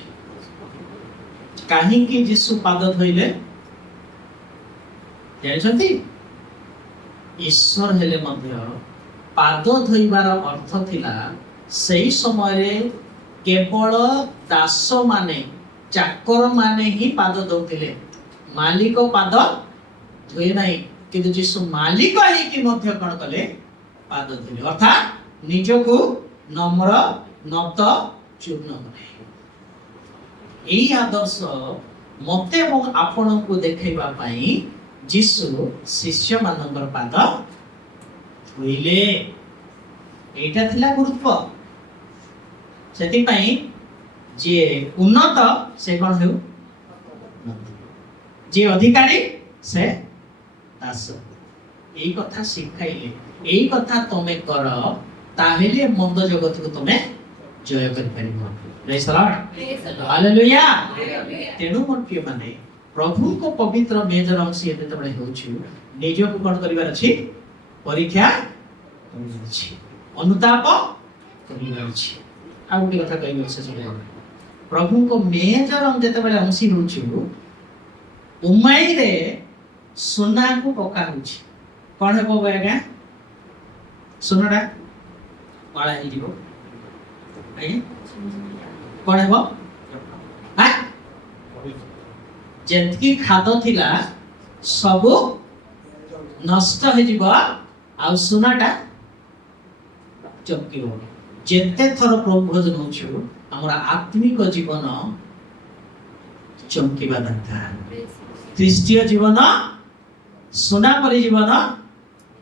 କାହିଁକି ଯୀଶୁ ପାଦ ଧୋଇଲେ ଜାଣିଛନ୍ତି? ଈଶ୍ୱର ହେଲେ ମଧ୍ୟ ପାଦ ଧୋଇବାର ଅର୍ଥ ଥିଲା ସେହି ସମୟରେ କେବଳ ଦାସ ମାନେ, ଚାକର ମାନେ ହିଁ ପାଦ ଧୋଉଥିଲେ। ମାଲିକ ପାଦ ଧୋଇ ନାହିଁ। କିନ୍ତୁ ଯୀଶୁ ମାଲିକ ହେଇକି ମଧ୍ୟ କଣ କଲେ? ପାଦ ଧୋଇଲେ। ଅର୍ଥାৎ ନିଜକୁ ନମ୍ର, ନତ, ଚୂର୍ଣ୍ଣ କଲେ। ଏହି ଆଦର୍ଶ ମତେ ଏବଂ ଆପଣଙ୍କୁ ଦେଖେଇବା ପାଇଁ ଯୀଶୁ ଶିଷ୍ୟମାନଙ୍କର ପାଦ ଧୋଇଲେ। ଏଇଟା ଥିଲା ଗୁରୁତ୍ୱ। ସେଥିପାଇଁ ଯିଏ ଉନ୍ନତ ସେ କଣ ହେଉ, ଯିଏ ଅଧିକାରୀ ସେ ଦାସ। ଏଇ କଥା ଶିଖାଇଲେ, ଏଇ କଥା ତମେ କର, ତାହେଲେ ମନ୍ଦ ଜଗତକୁ ତମେ ଜୟ କରିପାରିବ। ପ୍ରେଜ୍ ଦ ଲର୍ଡ, ହାଲେଲୁୟା। ତେଣୁ ମୋର ପ୍ରିୟମାନେ, ପ୍ରଭୁଙ୍କ ପବିତ୍ର ମେଜର ଅଂଶୀ ଯେତେବେଳେ ହେଉଛୁ, ନିଜକୁ କଣ କରିବାର ଅଛି? ପରୀକ୍ଷା କରିବାର ଅଛି, ଅନୁତାପ କରିବାର ଅଛି। ଆଉ ଗୋଟେ କଥା କହିବି ଶେଷ ଭାବରେ, ପ୍ରଭୁଙ୍କ ମେଜର ଯେତେବେଳେ ଅଂଶୀ ହେଉଛୁ, ଉମାଇରେ ସୁନାକୁ ପକା ହଉଛି। କଣ ହେବ ଆଜ୍ଞା? ସୁନାଟା କଳା ହେଇଯିବ। ଆଜ୍ଞା କଣ ହେବ? ଯେତିକି ଖାଦ ଥିଲା ସବୁ ନଷ୍ଟ ହେଇଯିବ, ଆଉ ସୁନାଟା ଚମକିବ। ଯେତେ ଥର ପ୍ରଭୁ ଭୋଜନ ହଉଛୁ, ଆମର ଆତ୍ମିକ ଜୀବନ ଚମକିବା ଦରକାର। ଖ୍ରୀଷ୍ଟୀୟ ଜୀବନ ସୁନା ପରି ଜୀବନ,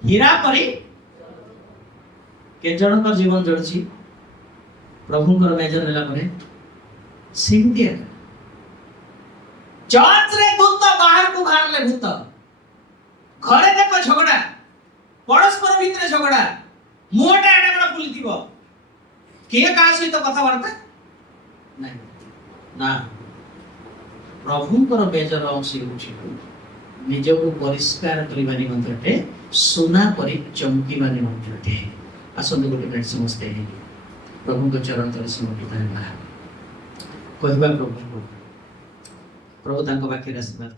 ହୀରା ପରି। କେତେ ଜଣଙ୍କର ଜୀବନ ଜଳୁଛି ପ୍ରଭୁଙ୍କର ମେଜର ନେଲା ପରେ? ସେମିତି ଚର୍ଚ୍ଚରେ ଭୂତ, ବାହାରକୁ ବାହାରିଲେ ଭୂତ। ଘରେ ଦେଖ ଝଗଡା, ପରସ୍ପର ଭିତରେ ଝଗଡା, ମୁହଁଟା ଏଡେ ବଡ ଫୁଲିଥିବ, କିଏ କାହା ସହିତ କଥାବାର୍ତ୍ତା ନାହିଁ। ନା ପ୍ରଭୁଙ୍କର ବେଜର ଅଂଶ ହେଉଛି ନିଜକୁ ପରିଷ୍କାର କରିବା ନିମନ୍ତେ ସୁନା ପରି ଚମକିବା ନିମନ୍ତେ। ଆସନ୍ତୁ ଗୋଟେ ମିନିଟ୍ ସମସ୍ତେ ପ୍ରଭୁଙ୍କ ଚରଣ ତଳେ ସମର୍ପିତ ହେବା, କହିବା ପ୍ରଭୁ ତାଙ୍କ ପାଖରେ ଆଶୀର୍ବାଦ